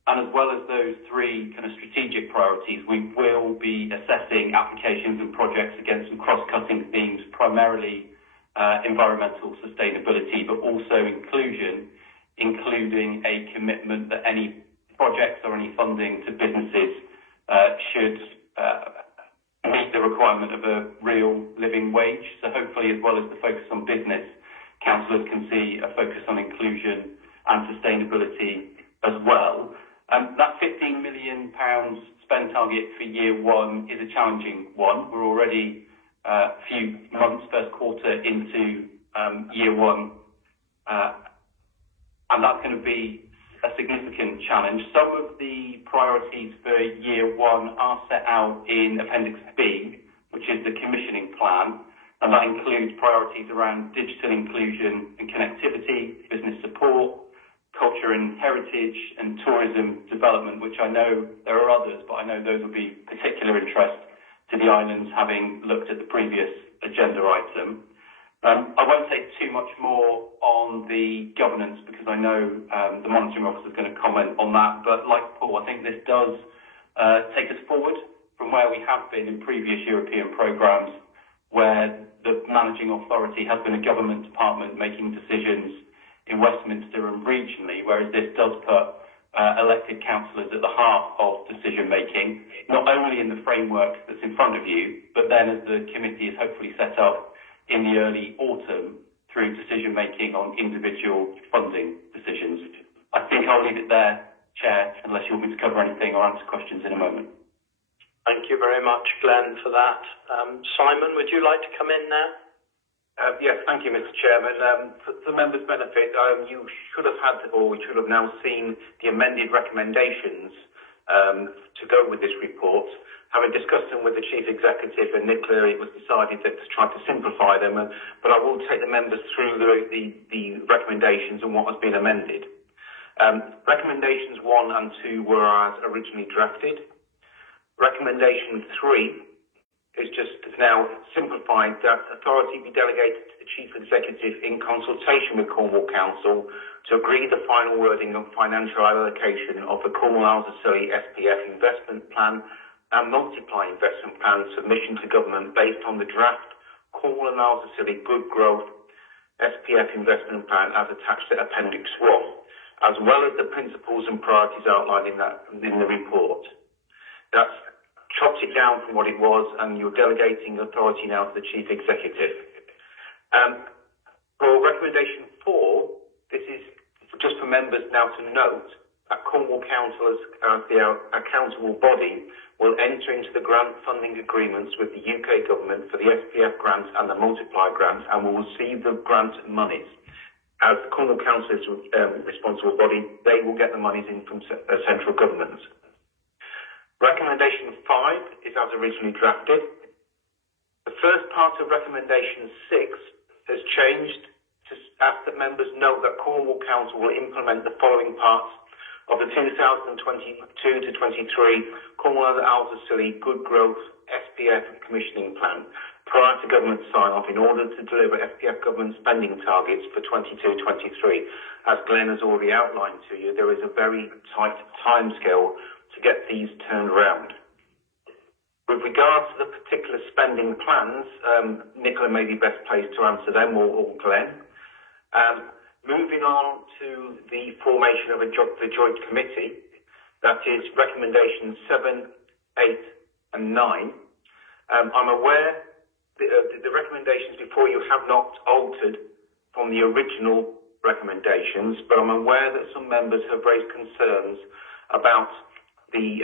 as well as those three kind of strategic priorities, we will be assessing applications and projects against some cross-cutting themes, primarily environmental sustainability, but also inclusion, including a commitment that any projects or any funding to businesses should meet the requirement of a real living wage. So hopefully, as well as the focus on business, councillors can see a focus on inclusion and sustainability as well. That £15 million spend target for year one is a challenging one. We're already a few months, first quarter into year one, and that's going to be a significant challenge. Some of the priorities for year one are set out in Appendix B, which is the commissioning plan, and that includes priorities around digital inclusion and connectivity, business support, culture and heritage, and tourism development, which I know there are others, but I know those will be particular interest to the islands, having looked at the previous agenda item. I won't say too much more on the governance because I know the monitoring officer is going to comment on that, but like Paul, I think this does take us forward from where we have been in previous European programmes, where the managing authority has been a government department making decisions in Westminster and regionally, whereas this does put elected councillors at the heart of decision making, not only in the framework that's in front of you, but then as the committee is hopefully set up in the early autumn through decision making on individual funding decisions. I think I'll leave it there, Chair, unless you want me to cover anything or answer questions in a moment. Thank you very much, Glenn, for that. Simon, would you like to come in now? Yes, thank you, Mr. Chairman. For members' benefit, you should have had, or we should have now seen the amended recommendations to go with this report. Having discussed them with the Chief Executive and Nicola, it was decided that to try to simplify them, but I will take the members through the recommendations and what has been amended. Recommendations 1 and 2 were as originally drafted. Recommendation 3 is just now simplified that authority be delegated to the Chief Executive in consultation with Cornwall Council to agree the final wording of financial allocation of the Cornwall Isles of Scilly SPF investment plan and multiply investment plan submission to government based on the draft Cornwall and Isles of Scilly Good Growth SPF investment plan as attached to Appendix 1, as well as the principles and priorities outlined in the report. That's chopped it down from what it was, and you're delegating authority now to the Chief Executive. For recommendation 4, this is just for members now to note that Cornwall Council, as the accountable body, will enter into the grant funding agreements with the UK government for the SPF grants and the multiplier grants, and will receive the grant monies. As Cornwall Council is a responsible body, they will get the monies in from central government. Recommendation 5 is as originally drafted. The first part of Recommendation 6 has changed to ask that members note that Cornwall Council will implement the following parts of the 2022 to 23 Cornwall and Isles of Scilly Good Growth SPF Commissioning Plan prior to government sign-off in order to deliver SPF government spending targets for 22-23. As Glenn has already outlined to you, there is a very tight timescale to get these turned around. With regards to the particular spending plans, Nicola may be best placed to answer them, or Glenn. Moving on to the formation of the Joint Committee, that is Recommendations 7, 8 and 9. I'm aware the recommendations before you have not altered from the original recommendations, but I'm aware that some members have raised concerns about the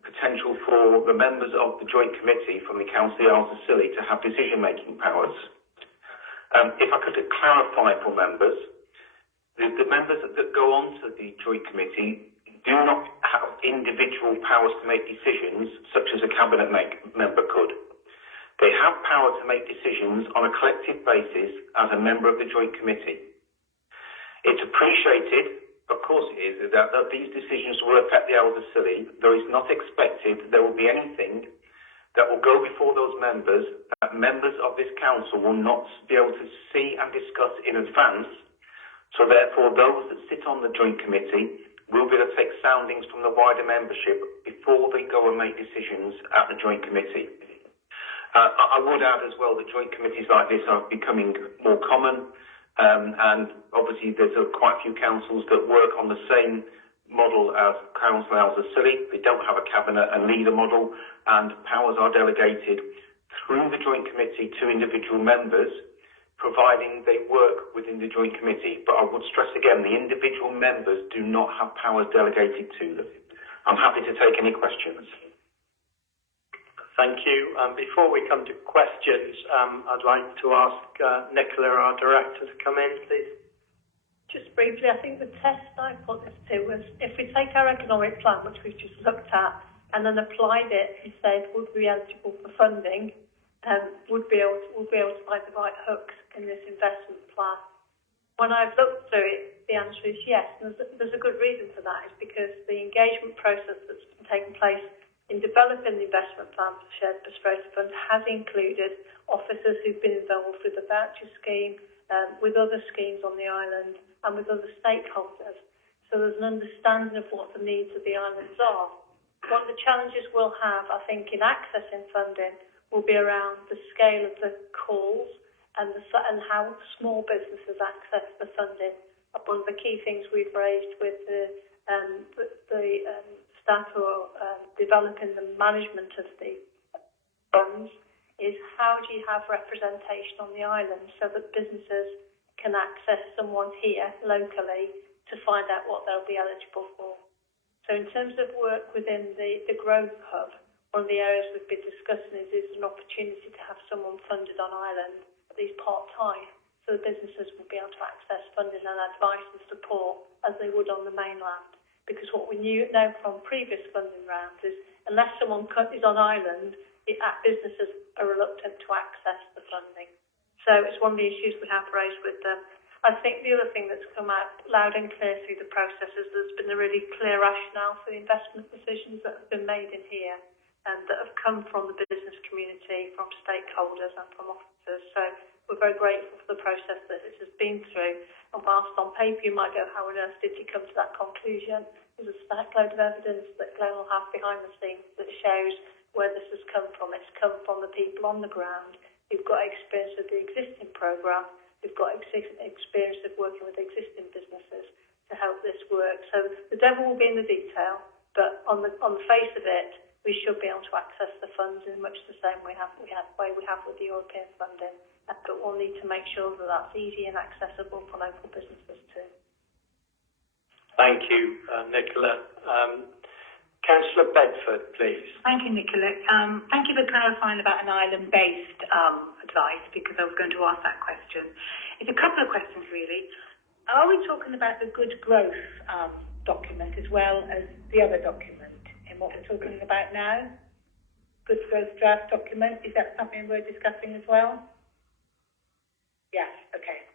potential for the members of the Joint Committee from the Council of the Isles of Scilly to have decision-making powers. If I could clarify for members, the members that go on to the Joint Committee do not have individual powers to make decisions, such as a Cabinet member could. They have power to make decisions on a collective basis as a member of the Joint Committee. It's appreciated, of course it is, that these decisions will affect the Isles of Scilly, though it's not expected there will be anything that will go before those members that members of this council will not be able to see and discuss in advance. So therefore, those that sit on the Joint Committee will be able to take soundings from the wider membership before they go and make decisions at the Joint Committee. I would add as well that joint committees like this are becoming more common, and obviously there's quite a few councils that work on the same model as Council Isles of Scilly. They don't have a cabinet and leader model, and powers are delegated through the Joint Committee to individual members, providing they work within the Joint Committee. But I would stress again, the individual members do not have powers delegated to them. I'm happy to take any questions. Thank you. Before we come to questions, I'd like to ask Nicola, our Director, to come in, please. Just briefly, I think the test I put this to was if we take our economic plan, which we've just looked at, and then applied it and said, would we be eligible for funding, would be able to find the right hooks in this investment plan. When I've looked through it, the answer is yes. And there's a good reason for that. It's because the engagement process that's been taking place in developing the investment plan for Shared Prosperity Fund has included officers who've been involved with the voucher scheme, with other schemes on the island, and with other stakeholders. So there's an understanding of what the needs of the islands are. One of the challenges we'll have, I think, in accessing funding will be around the scale of the calls and how small businesses access the funding. One of the key things we've raised with the staff who are developing the management of the funds is how do you have representation on the island so that businesses can access someone here locally to find out what they'll be eligible for. So in terms of work within the Growth Hub, one of the areas we've been discussing is an opportunity to have someone funded on island, at least part-time, so the businesses will be able to access funding and advice and support as they would on the mainland. Because what we know from previous funding rounds is unless someone is on island, businesses are reluctant to access the funding. So it's one of the issues we have raised with them. I think the other thing that's come out loud and clear through the process is there's been a really clear rationale for the investment decisions that have been made in here and that have come from the business community, from stakeholders and from officers. So we're very grateful for the process that this has been through. And whilst on paper you might go, how on earth did you come to that conclusion? There's a stack load of evidence that Glenn will have behind the scenes that shows where this has come from. It's come from the people on the ground who've got experience of the existing programme, who've got experience of working with existing businesses to help this work. So the devil will be in the detail, but on the face of it, we should be able to access the funds in much the same way we have with the European funding. But we'll need to make sure that that's easy and accessible for local businesses too. Thank you, Nicola. Councillor Bedford, please. Thank you, Nicola. Thank you for clarifying about an island-based advice, because I was going to ask that question. It's a couple of questions, really. Are we talking about the Good Growth document as well as the other document in what we're talking about now? Good growth draft document, is that something we're discussing as well? Yes, okay.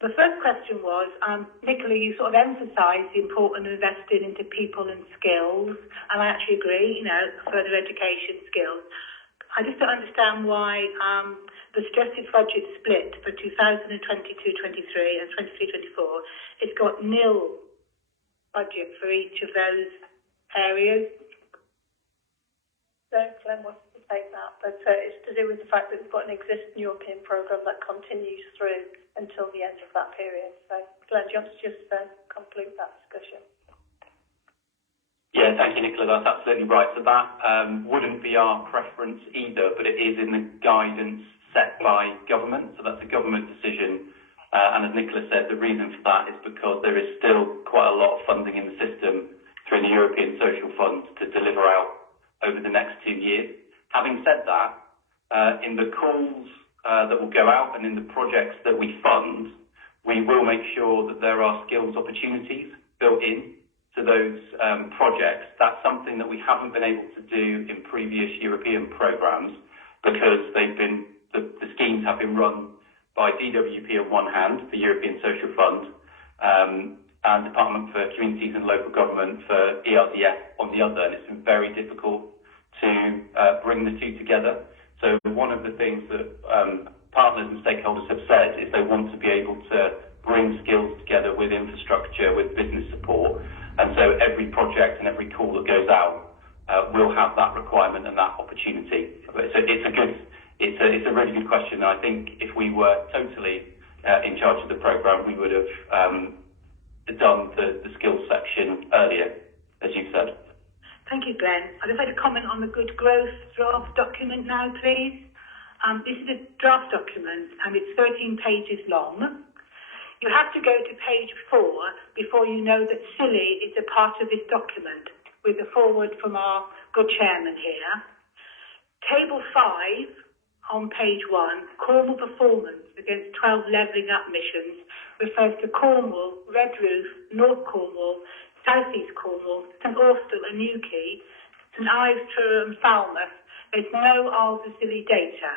The first question was, Nicola, you sort of emphasised the importance of investing into people and skills, and I actually agree, further education skills. I just don't understand why the suggested budget split for 2022-23 and 23-24, it's got nil budget for each of those areas. So Glenn wants to take that, but it's to do with the fact that we've got an existing European programme that continues through until the end of that period. So Glenn, do you want to just conclude that discussion? Yeah, thank you, Nicola. That's absolutely right. So that wouldn't be our preference either, but it is in the guidance set by government. So that's a government decision. And as Nicola said, the reason for that is because there is still quite a lot of funding in the system through the European Social Fund to deliver out over the next 2 years. Having said that, in the calls that will go out and in the projects that we fund, we will make sure that there are skills opportunities built in to those projects. That's something that we haven't been able to do in previous European programmes because the schemes have been run by DWP on one hand, the European Social Fund, and Department for Communities and Local Government for ERDF on the other, and it's been very difficult to bring the two together. So one of the things that partners and stakeholders have said is they want to be able to bring skills together with infrastructure, with business support, and so every project and every call that goes out will have that requirement and that opportunity. So it's a really good question. I think if we were totally in charge of the programme, we would have done the skills section earlier, as you said. Thank you, Glenn. I'd just like to comment on the good growth draft document now, please. This is a draft document and it's 13 pages long. You have to go to page 4 before you know that Silly is a part of this document, with a forward from our good chairman here. Table 5 on page 1, Cornwall performance against 12 levelling up missions, refers to Cornwall, Redruth, North Cornwall, South East Cornwall, St Austell and Newquay, St Ives, Truro and Falmouth. There's no Isles of Scilly data.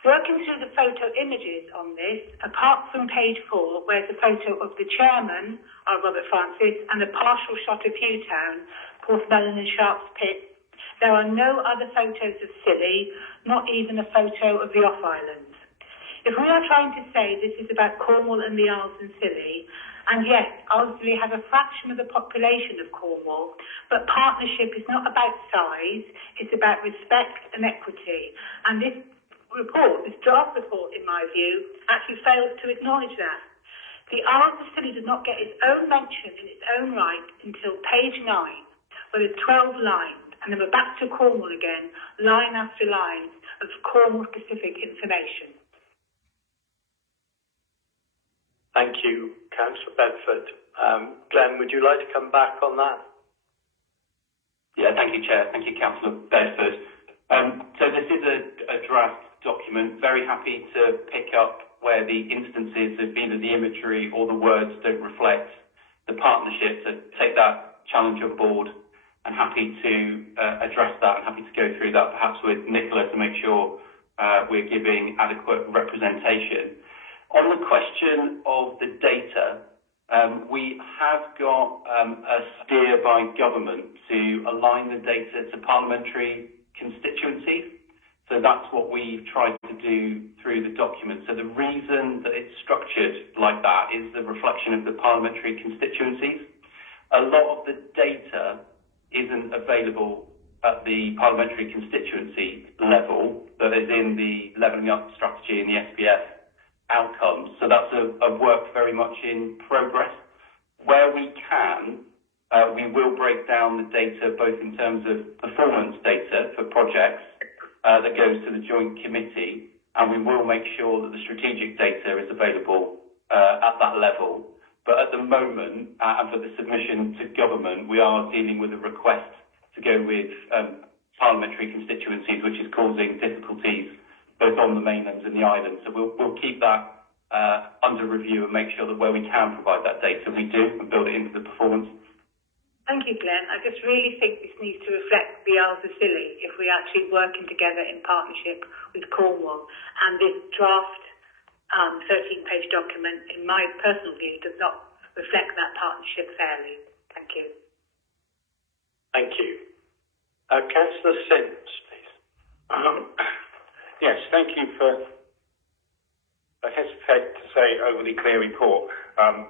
Working through the photo images on this, apart from page 4, where's a photo of the chairman, Robert Francis, and a partial shot of Hewtown, Porthmelon and Sharps Pit, there are no other photos of Scilly, not even a photo of the Off Islands. If we are trying to say this is about Cornwall and the Isles and Scilly, and yes, Scilly has a fraction of the population of Cornwall, but partnership is not about size, it's about respect and equity. And this report, this draft report, in my view, actually fails to acknowledge that. The Isles of Scilly does not get its own mention in its own right until page 9, where there's 12 lines, and then we're back to Cornwall again, line after line of Cornwall-specific information. Thank you, Councillor Bedford. Glenn, would you like to come back on that? Yeah, thank you, Chair. Thank you, Councillor Bedford. So this is a draft document. Very happy to pick up where the instances of either the imagery or the words don't reflect the partnership. So take that challenge on board and happy to address that and happy to go through that perhaps with Nicola to make sure we're giving adequate representation. On the question of the data, we have got a steer by government to align the data to parliamentary constituencies. So that's what we've tried to do through the document. So the reason that it's structured like that is the reflection of the parliamentary constituencies. A lot of the data isn't available at the parliamentary constituency level that is in the Levelling Up strategy and the SPF outcomes. So that's a work very much in progress. Where we can, we will break down the data both in terms of performance data for projects that goes to the Joint Committee, and we will make sure that the strategic data is available at that level. But at the moment, and for the submission to government, we are dealing with a request to go with parliamentary constituencies, which is causing difficulties both on the mainland and the islands. So we'll keep that under review and make sure that where we can provide that data, we do, and build it into the performance. Thank you, Glenn. I just really think this needs to reflect the Isles of Scilly if we're actually working together in partnership with Cornwall. And this draft 13-page document, in my personal view, does not reflect that partnership fairly. Thank you. Thank you. Councillor Sims, please. Yes, thank you for, I hesitate to say overly clear report,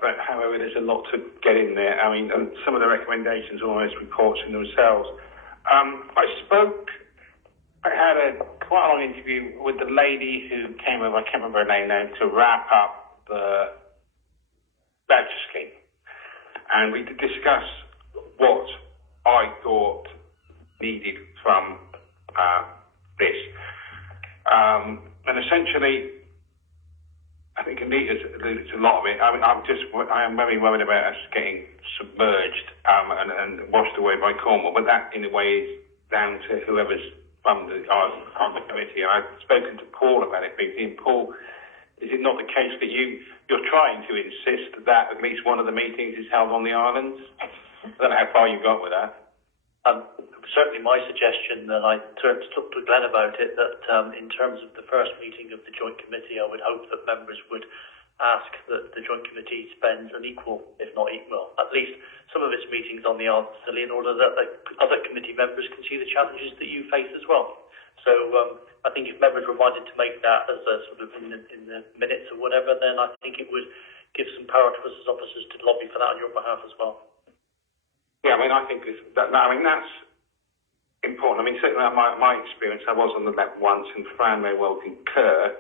but however there's a lot to get in there. I mean, and some of the recommendations are almost reports in themselves. I had a quite long interview with the lady who came over, I can't remember her name now, to wrap up the voucher scheme. And we did discuss what I thought needed from this. And essentially, I think Anita's alluded to a lot of it. I mean, I am very worried about us getting submerged and washed away by Cornwall, but that in a way is down to whoever's on the committee. And I've spoken to Paul about it briefly, and Paul, is it not the case that you're trying to insist that at least one of the meetings is held on the islands? I don't know how far you got with that. Certainly my suggestion, and I talked to Glenn about it, that in terms of the first meeting of the Joint Committee, I would hope that members would ask that the Joint Committee spends an equal, if not equal, at least some of its meetings on the Isles of Scilly in order that the other committee members can see the challenges that you face as well. So I think if members were minded to make that as a sort of in the minutes or whatever, then I think it would give some power to us as officers to lobby for that on your behalf as well. Yeah, I mean, I think that's important. I mean, certainly my experience, I was on the left once, and Fran may well concur.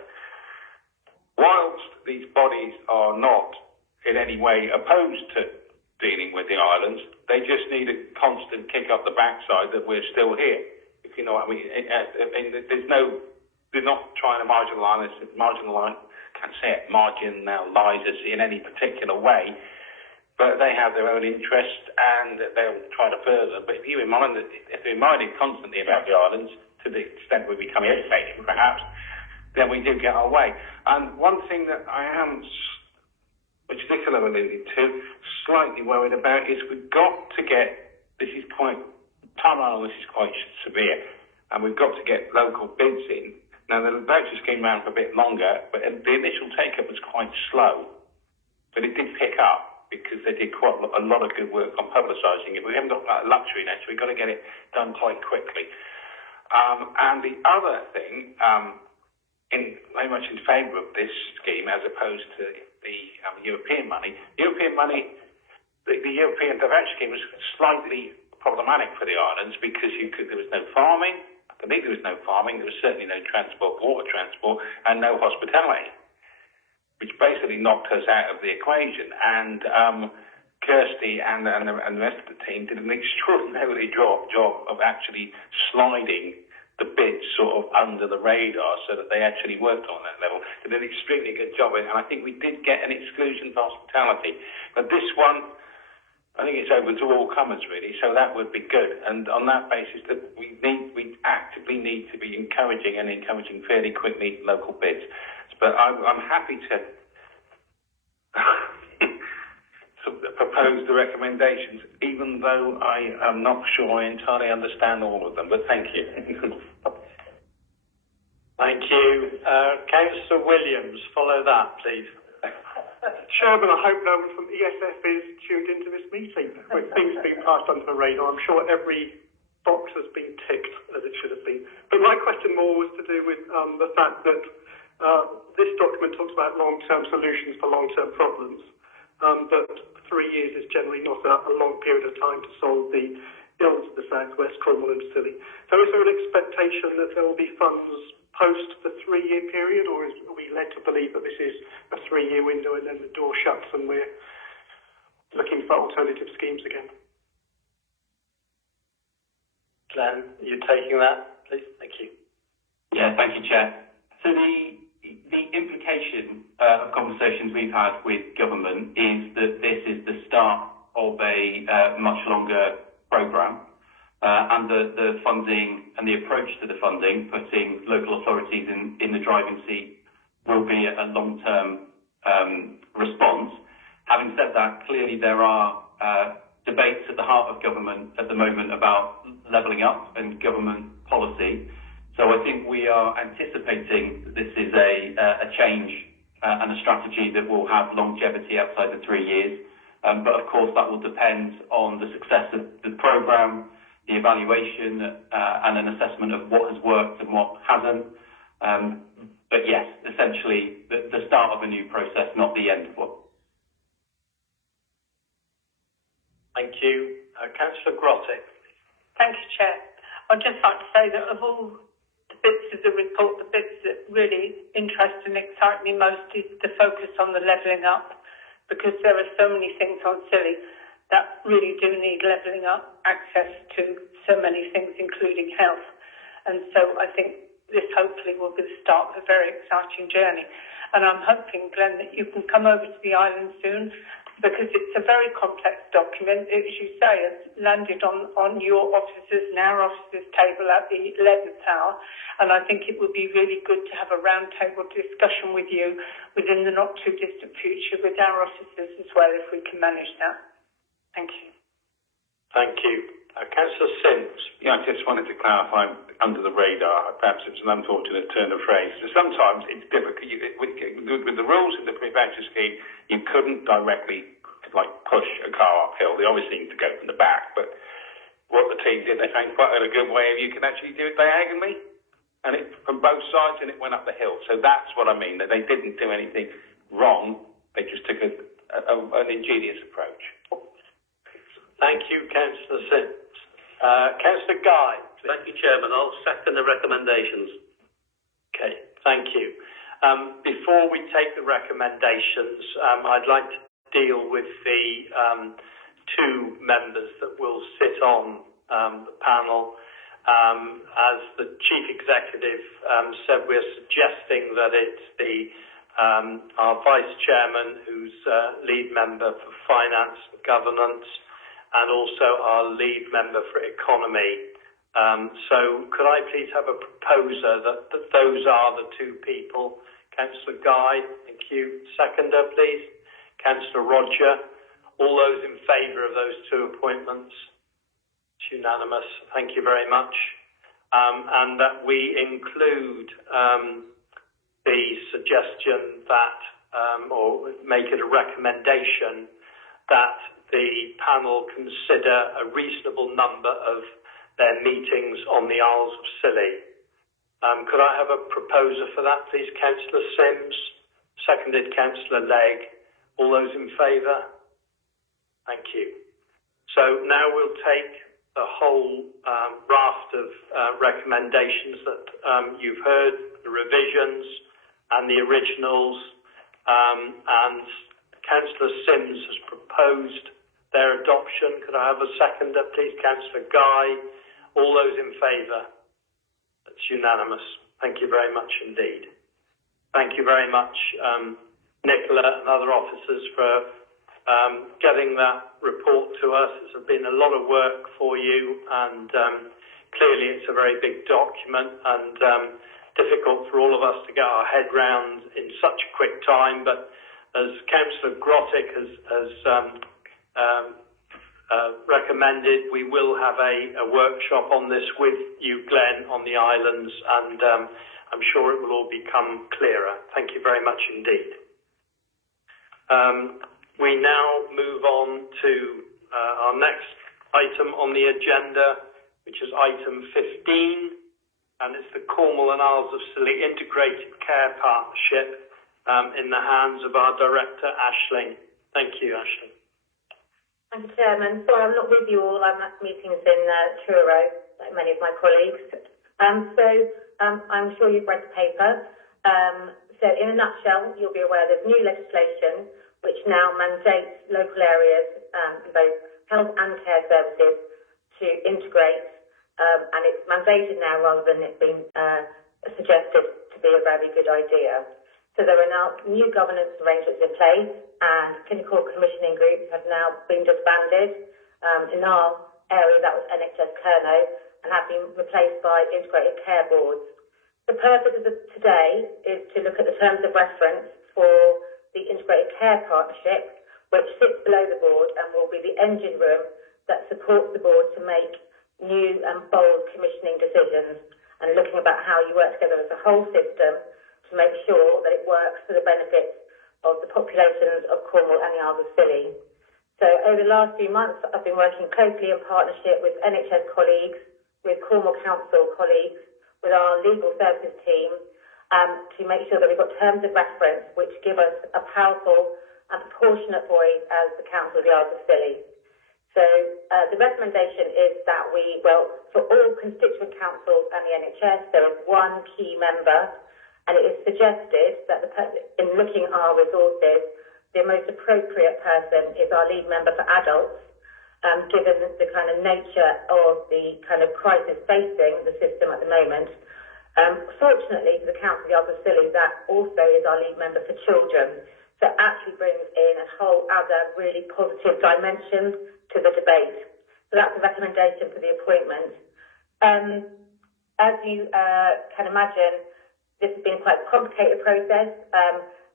Whilst these bodies are not in any way opposed to dealing with the islands, they just need a constant kick up the backside that we're still here. If you know what I mean. They're not trying to marginalise us in any particular way. But they have their own interest and they'll try to further. But if they're reminded constantly about the islands, to the extent we become irritating perhaps, then we do get our way. And one thing that I am, which Nicola alluded to, slightly worried about is we've got to get, timeline on this is quite severe, and we've got to get local bids in. Now the voucher scheme ran for a bit longer, but the initial take-up was quite slow. But it did pick up, because they did quite a lot of good work on publicising it. We haven't got that luxury now, so we've got to get it done quite quickly. And the other thing, very much in favour of this scheme as opposed to the European money. The European voucher scheme was slightly problematic for the islands because there was no farming. I believe there was no farming. There was certainly no transport, water transport, and no hospitality, which basically knocked us out of the equation. And Kirsty and the rest of the team did an extraordinarily job of actually sliding the bids sort of under the radar so that they actually worked on that level. They did an extremely good job, and I think we did get an exclusion for hospitality. But this one, I think it's open to all comers really, so that would be good. And on that basis, that we actively need to be encouraging fairly quickly local bids. But I'm happy to propose the recommendations, even though I am not sure I entirely understand all of them. But thank you. Thank you. Councillor Williams, follow that, please. Chairman, I hope no one from ESF is tuned into this meeting. With things being passed under the radar, I'm sure every box has been ticked as it should have been. But my question more was to do with the fact that this document talks about long-term solutions for long-term problems, but 3 years is generally not a long period of time to solve the ills of the South West, Cornwall and Scilly. So is there an expectation that there will be funds post the 3-year period, or are we led to believe that this is a 3-year window and then the door shuts and we're looking for alternative schemes again? Glenn, you taking that, please? Thank you. Yeah, thank you, Chair. So the implication of conversations we've had with government is that this is the start of a much longer programme, and the funding and the approach to the funding, putting local authorities in the driving seat, will be a long-term response. Having said that, clearly there are debates at the heart of government at the moment about levelling up and government policy. So I think we are anticipating that this is a change and a strategy that will have longevity outside the 3 years. But of course that will depend on the success of the programme, the evaluation and an assessment of what has worked and what hasn't. But yes, essentially the start of a new process, not the end of one. Thank you. Councillor Grottick. Thank you, Chair. I'd just like to say that of all the bits of the report, the bits that really interest and excite me most is the focus on the levelling up, because there are so many things on Scilly that really do need levelling up, access to so many things, including health. And so I think this hopefully will be the start of a very exciting journey. And I'm hoping, Glenn, that you can come over to the island soon, because it's a very complex document. As you say, it's landed on your officers and our officers' table at the 11th hour. And I think it would be really good to have a roundtable discussion with you within the not too distant future with our officers as well, if we can manage that. Thank you. Thank you. Councillor Sims. Yeah, I just wanted to clarify under the radar. Perhaps it's an unfortunate turn of phrase. Sometimes it's difficult. With the rules of the pre-voucher scheme, you couldn't directly push a car uphill. They obviously need to go from the back. But what the team did, they found quite a good way of you can actually do it diagonally, and it from both sides, and it went up the hill. So that's what I mean. That they didn't do anything wrong. They just took an ingenious approach. Thank you, Councillor Sims. Councillor Guy. Thank you, Chairman. I'll second the recommendations. Okay, thank you. Before we take the recommendations, I'd like to deal with the two members that will sit on the panel. As the Chief Executive said, we're suggesting that it's our Vice Chairman, who's lead member for Finance and Governance, and also our lead member for Economy. So could I please have a proposer that those are the two people? Councillor Guy, thank you. Seconder, please. Councillor Roger. All those in favour of those two appointments? It's unanimous. Thank you very much. And that we include the suggestion that, or make it a recommendation that the panel consider a reasonable number of their meetings on the Isles of Scilly. Could I have a proposer for that, please? Councillor Sims, seconded Councillor Legg. All those in favour? Thank you. So now we'll take the whole raft of recommendations that you've heard, the revisions and the originals, and Councillor Sims has proposed their adoption. Could I have a seconder, please? Councillor Guy. All those in favour? That's unanimous. Thank you very much indeed. Thank you very much, Nicola and other officers, for getting that report to us. It's been a lot of work for you, and clearly it's a very big document and difficult for all of us to get our head round in such a quick time. But as Councillor Grottick has recommended, we will have a workshop on this with you, Glenn, on the islands, and I'm sure it will all become clearer. Thank you very much indeed. We now move on to our next item on the agenda, which is item 15, and it's the Cornwall and Isles of Scilly Integrated Care Partnership in the hands of our Director, Aisling. Thank you, Aisling. Thank you, Chairman. Sorry, I'm not with you all. I'm at meetings in Truro, like many of my colleagues. I'm sure you've read the paper. So in a nutshell, you'll be aware there's new legislation which now mandates local areas in both health and care services to integrate, and it's mandated now rather than it being suggested to be a very good idea. So there are now new governance arrangements in place, and clinical commissioning groups have now been disbanded. In our area, that was NHS Kerno, and have been replaced by integrated care boards. The purpose of today is to look at the terms of reference for the integrated care partnership, which sits below the board and will be the engine room that supports the board to make new and bold commissioning decisions and looking about how you work together as a whole system to make sure that it works for the benefits of the populations of Cornwall and the Isles of Scilly. So over the last few months, I've been working closely in partnership with NHS colleagues, with Cornwall Council colleagues, with our legal services team, to make sure that we've got terms of reference which give us a powerful and proportionate voice as the Council of the Isles of Scilly. So the recommendation is that for all constituent councils and the NHS, there is one key member, and it is suggested that in looking at our resources, the most appropriate person is our lead member for adults, given the kind of nature of the kind of crisis facing the system at the moment. Fortunately for the Council of the Isles of Scilly, that also is our lead member for children. So it actually brings in a whole other really positive dimension to the debate. So that's a recommendation for the appointment. As you can imagine, this has been quite a complicated process,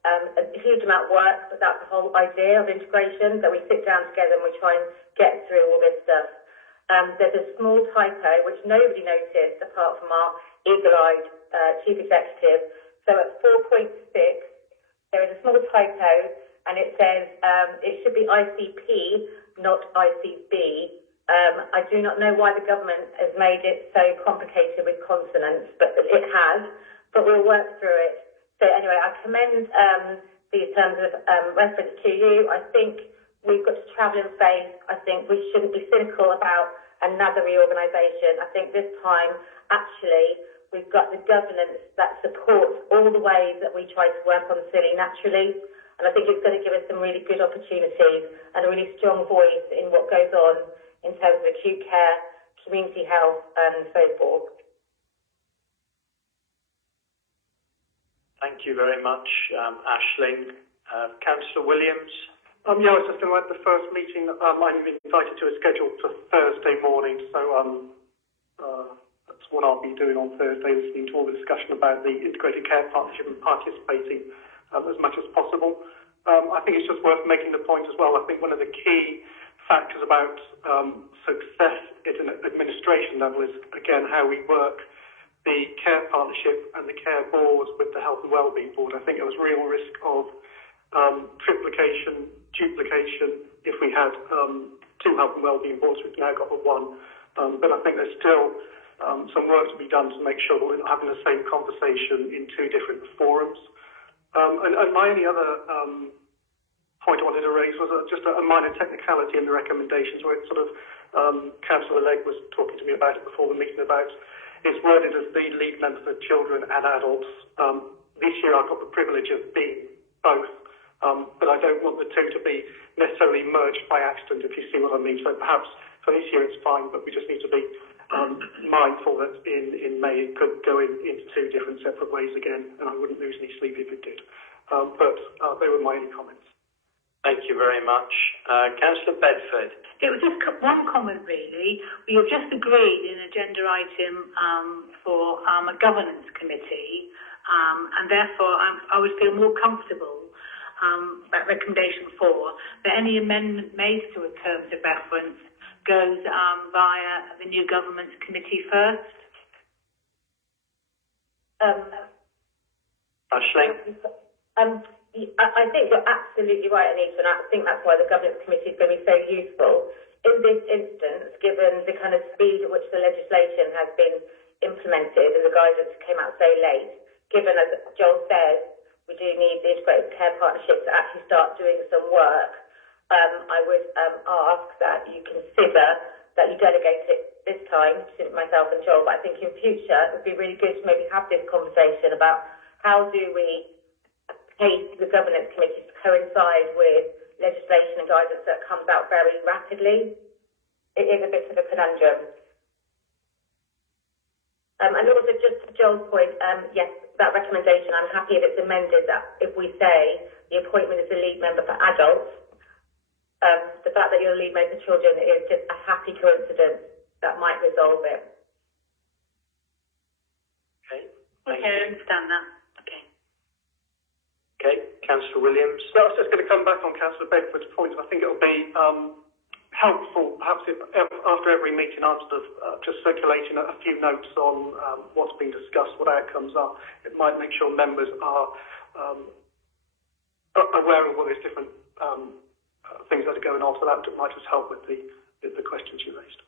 a huge amount of work, but that's the whole idea of integration, that we sit down together and we try and get through all this stuff. There's a small typo, which nobody noticed apart from our eagle-eyed chief executive. So at 4.6, there is a small typo, and it says it should be ICP, not ICB. I do not know why the government has made it so complicated with consonants, but it has. But we'll work through it. So anyway, I commend these terms of reference to you. I think we've got to travel in faith. I think we shouldn't be cynical about another reorganisation. I think this time, actually, we've got the governance that supports all the ways that we try to work on Scilly naturally. And I think it's going to give us some really good opportunities and a really strong voice in what goes on in terms of acute care, community health, and so forth. Thank you very much, Aisling. Councillor Williams? I was just at the first meeting I'm invited to is scheduled for Thursday morning, so that's what I'll be doing on Thursday, listening to all the discussion about the Integrated Care Partnership and participating as much as possible. I think it's just worth making the point as well. I think one of the key factors about success at an administration level is, again, how we work the care partnership and the care board with the health and wellbeing board. I think there was real risk of triplication, duplication if we had two health and wellbeing boards. We've now got one. But I think there's still some work to be done to make sure that we're not having the same conversation in two different forums. And my only other point I wanted to raise was just a minor technicality in the recommendations, where it sort of, Councillor Legg was talking to me about it before the meeting, about it's worded as the lead member for children and adults. This year I've got the privilege of being both, but I don't want the two to be necessarily merged by accident, if you see what I mean. So perhaps for this year it's fine, but we just need to be mindful that in May it could go into two different separate ways again, and I wouldn't lose any sleep if it did. But they were my only comments. Thank you very much. Councillor Bedford? It was just one comment, really. We have just agreed in an agenda item for a governance committee, and therefore I would feel more comfortable that recommendation 4, that any amendment made to a terms of reference goes via the new governance committee first. Aisling? I think you're absolutely right, Anita, and I think that's why the governance committee is going to be so useful. In this instance, given the kind of speed at which the legislation has been implemented and the guidance came out so late, given, as Joel says, we do need the Integrated Care Partnership to actually start doing some work, I would ask that you consider that you delegate it this time to myself and Joel, but I think in future it would be really good to maybe have this conversation about how do we pace the governance committee to coincide with legislation and guidance that comes out very rapidly. It is a bit of a conundrum. And also just to Joel's point, yes, that recommendation, I'm happy if it's amended that if we say the appointment is the lead member for adults, the fact that you're the lead member for children is just a happy coincidence that might resolve it. Okay. Okay, I understand that. Okay. Councillor Williams. So I was just going to come back on Councillor Bedford's point. I think it'll be helpful, perhaps, if after every meeting, I'm sort of just circulating a few notes on what's been discussed, what outcomes are. It might make sure members are aware of all these different things that are going on, so that might just help with the questions you raised.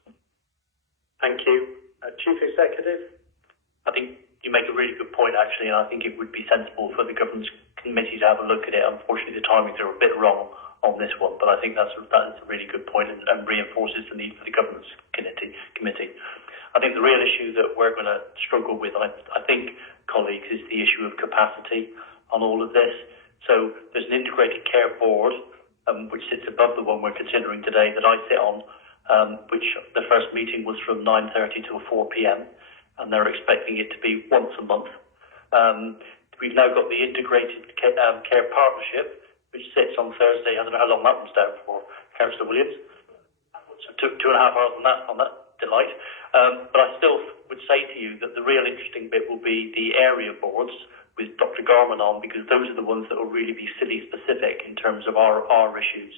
Thank you. Chief Executive? I think you make a really good point, actually, and I think it would be sensible for the Governance Committee to have a look at it. Unfortunately, the timings are a bit wrong on this one, but I think that is a really good point and reinforces the need for the Governance Committee. I think the real issue that we're going to struggle with, I think, colleagues, is the issue of capacity on all of this. So there's an integrated care board, which sits above the one we're considering today that I sit on, which the first meeting was from 9:30 till 4 p.m, and they're expecting it to be once a month. We've now got the integrated care partnership, which sits on Thursday. I don't know how long that one's down for, Councillor Williams. So 2.5 hours on that delight. But I still would say to you that the real interesting bit will be the area boards with Dr. Garman on, because those are the ones that will really be city specific in terms of our issues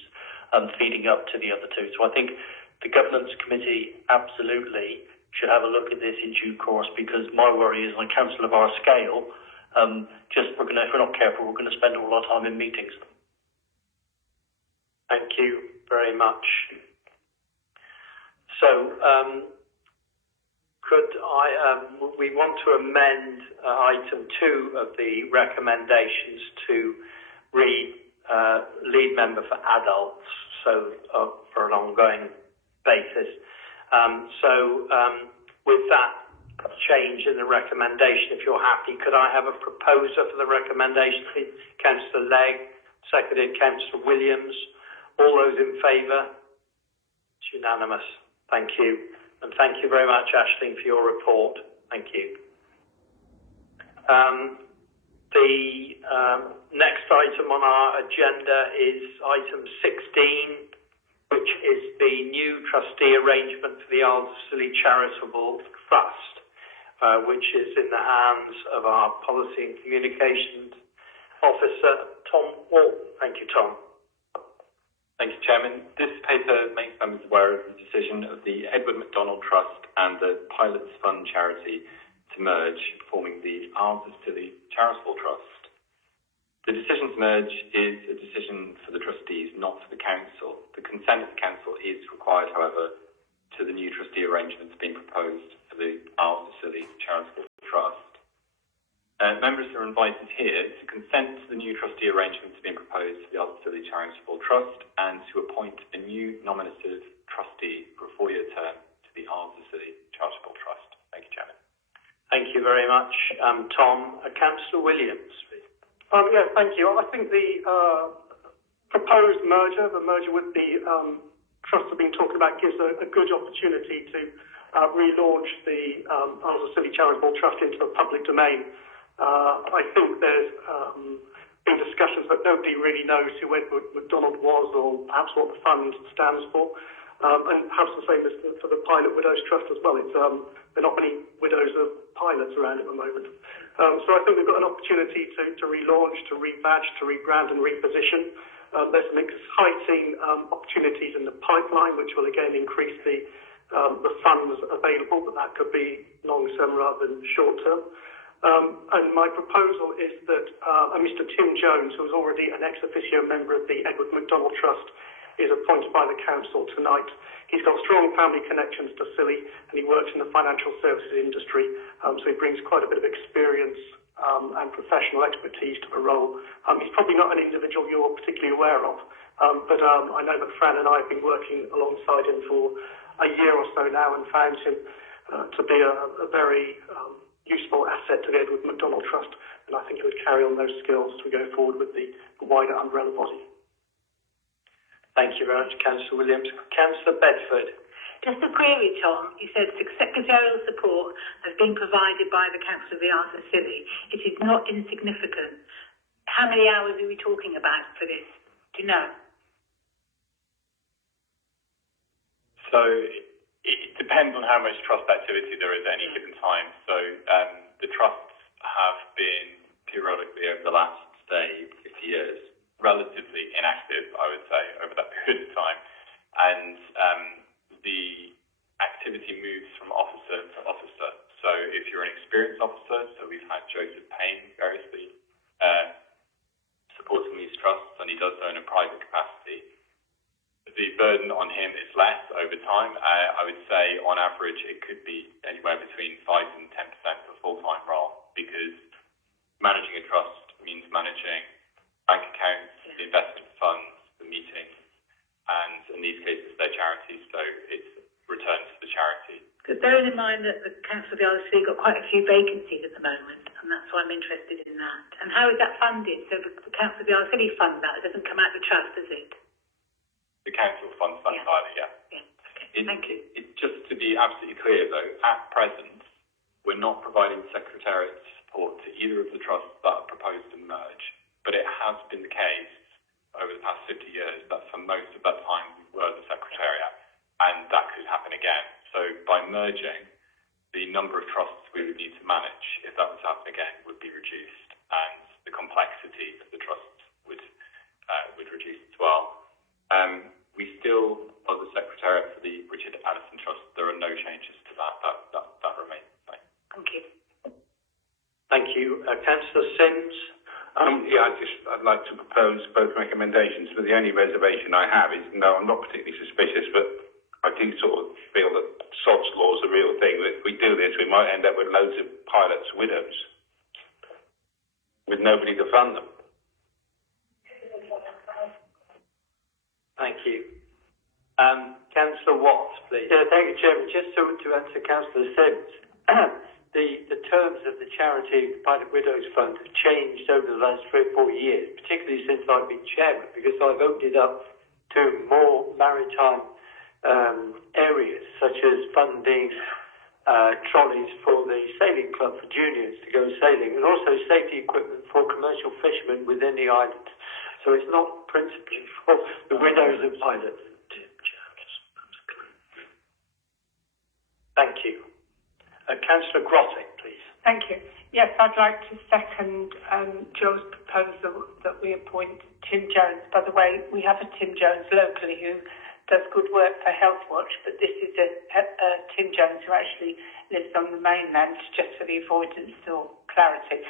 feeding up to the other two. So I think the Governance Committee absolutely should have a look at this in due course, because my worry is on a council of our scale, if we're not careful, we're going to spend all our time in meetings. Thank you very much. So, we want to amend item 2 of the recommendations to read lead member for adults, so for an ongoing basis. With that change in the recommendation, if you're happy, could I have a proposer for the recommendation? Councillor Legg, seconded Councillor Williams. All those in favour? It's unanimous. Thank you. And thank you very much, Aisling, for your report. Thank you. The next item on our agenda is item 16, which is the new trustee arrangement for the Isles of Scilly Charitable Trust, which is in the hands of our Policy and Communications Officer, Tom Walton. Thank you, Tom. Thank you, Chairman. This paper makes members aware of the decision of the Edward MacDonald Trust and the Pilots Fund charity to merge, forming the Isles of Scilly Charitable Trust. The decision to merge is a decision for the trustees, not for the council. The consent of the council is required, however, to the new trustee arrangements being proposed for the Isles of Scilly Charitable Trust. Members are invited here to consent to the new trustee arrangements being proposed for the Isles of Scilly Charitable Trust and to appoint a new nominative trustee for a 4-year term to the Isles of Scilly Charitable Trust. Thank you, Chairman. Thank you very much, Tom. Councillor Williams, please. Yes, thank you. I think the proposed merger, the merger with the trust we've been talking about, gives a good opportunity to relaunch the Isles of Scilly Charitable Trust into the public domain. I think there's been discussions that nobody really knows who Edward MacDonald was, or perhaps what the fund stands for, and perhaps the same as for the Pilot Widows Trust as well. There are not many widows of pilots around at the moment. So I think we've got an opportunity to relaunch, to rebadge, to rebrand and reposition. There's some exciting opportunities in the pipeline, which will again increase the funds available, but that could be long-term rather than short-term. And my proposal is that Mr. Tim Jones, who is already an ex officio member of the Edward MacDonald Trust, is appointed by the council tonight. He's got strong family connections to Scilly, and he works in the financial services industry, so he brings quite a bit of experience and professional expertise to the role. He's probably not an individual you're particularly aware of, but I know that Fran and I have been working alongside him for a year or so now and found him to be a very useful asset to the Edward MacDonald Trust, and I think he would carry on those skills as we go forward with the wider umbrella body. Thank you very much, Councillor Williams. Councillor Bedford. Just a query, Tom. You said secretarial support has been provided by the Council of the Isles of Scilly. It is not insignificant. How many hours are we talking about for this? Do you know? So it depends on how much trust activity there is at any given time. So the trusts have been periodically over the last, say, 15 years, relatively inactive, I would say, over that period of time. And the activity moves from officer to officer. So if you're an experienced officer, so we've had Joseph Payne variously supporting these trusts, and he does so in a private capacity. The burden on him is less over time. I would say, on average, it could be anywhere between 5 and 10% of a full-time role, because managing a trust means managing bank accounts, the investment funds, the meetings, and in these cases, they're charities, so it's return to the charity. But bearing in mind that the Council of the Isle of Sea got quite a few vacancies at the moment, and that's why I'm interested in that. And how is that funded? So the Council of the Isle of Sea fund that? It doesn't come out of the trust, does it? The council funds that entirely, yeah. Okay, thank you. Just to be absolutely clear, though, at present, we're not providing secretariat support to either of the trusts that are proposed to merge, but it has been the case over the past 50 years that for most of that time we were the secretariat, and that could happen again. So by merging, the number of trusts we would need to manage, if that was to happen again, would be reduced, and the complexity of the trusts would reduce as well. We still are the secretariat for the Richard Addison Trust. There are no changes to that. That remains the same. Thank you. Thank you. Councillor Sims? I'd like to propose both recommendations, but the only reservation I have is, no, I'm not particularly suspicious, but I do sort of feel that Sod's law is a real thing. That if we do this, we might end up with loads of pilots' widows with nobody to fund them. Thank you. Councillor Watts, please. Yeah, thank you, Chairman. Just to answer Councillor Sims, the terms of the Charity Pilot Widows Fund have changed over the last 3 or 4 years, particularly since I've been chairman, because I've opened it up to more maritime areas, such as funding trolleys for the sailing club for juniors to go sailing, and also safety equipment for commercial fishermen within the island. So it's not principally for the widows of pilots. Thank you. Councillor Grotting, please. Thank you. Yes, I'd like to second Joe's proposal that we appoint Tim Jones. By the way, we have a Tim Jones locally who does good work for Health Watch, but this is a Tim Jones who actually lives on the mainland, just for the avoidance or clarity.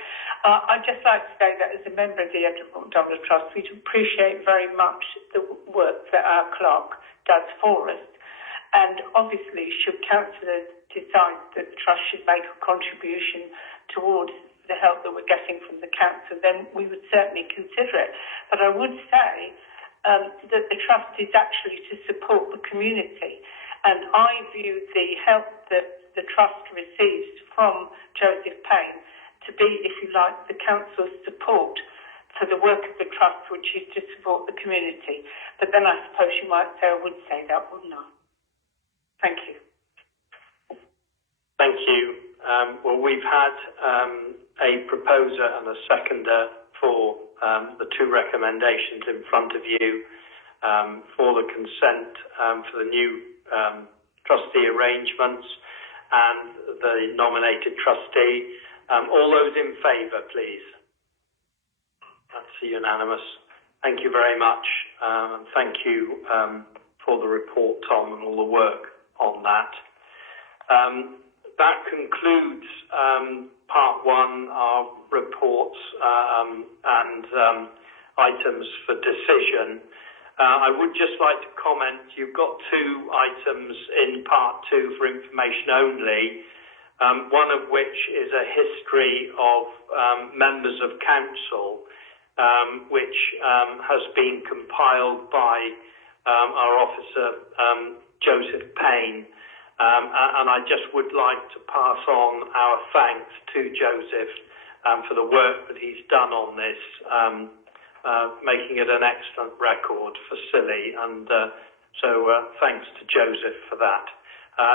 I'd just like to say that as a member of the Edward MacDonald Trust, we appreciate very much the work that our clerk does for us. And obviously, should councillors decide that the trust should make a contribution towards the help that we're getting from the council, then we would certainly consider it. But I would say that the trust is actually to support the community. And I view the help that the trust receives from Joseph Payne to be, if you like, the council's support for the work of the trust, which is to support the community. But then I suppose you might say I would say that, wouldn't I? Thank you. Thank you. Well, we've had a proposer and a seconder for the 2 recommendations in front of you for the consent for the new trustee arrangements and the nominated trustee. All those in favour, please. That's unanimous. Thank you very much. Thank you for the report, Tom, and all the work on that. That concludes part 1 of reports and items for decision. I would just like to comment, you've got 2 items in part 2 for information only, one of which is a history of members of council, which has been compiled by our officer, Joseph Payne. And I just would like to pass on our thanks to Joseph for the work that he's done on this, making it an excellent record for Scilly. And so thanks to Joseph for that.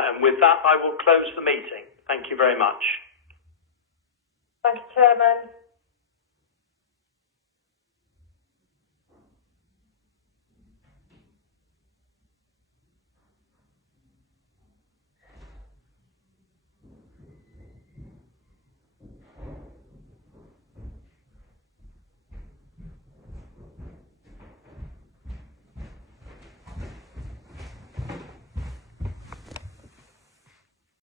And with that, I will close the meeting. Thank you very much. Thank you, Chairman.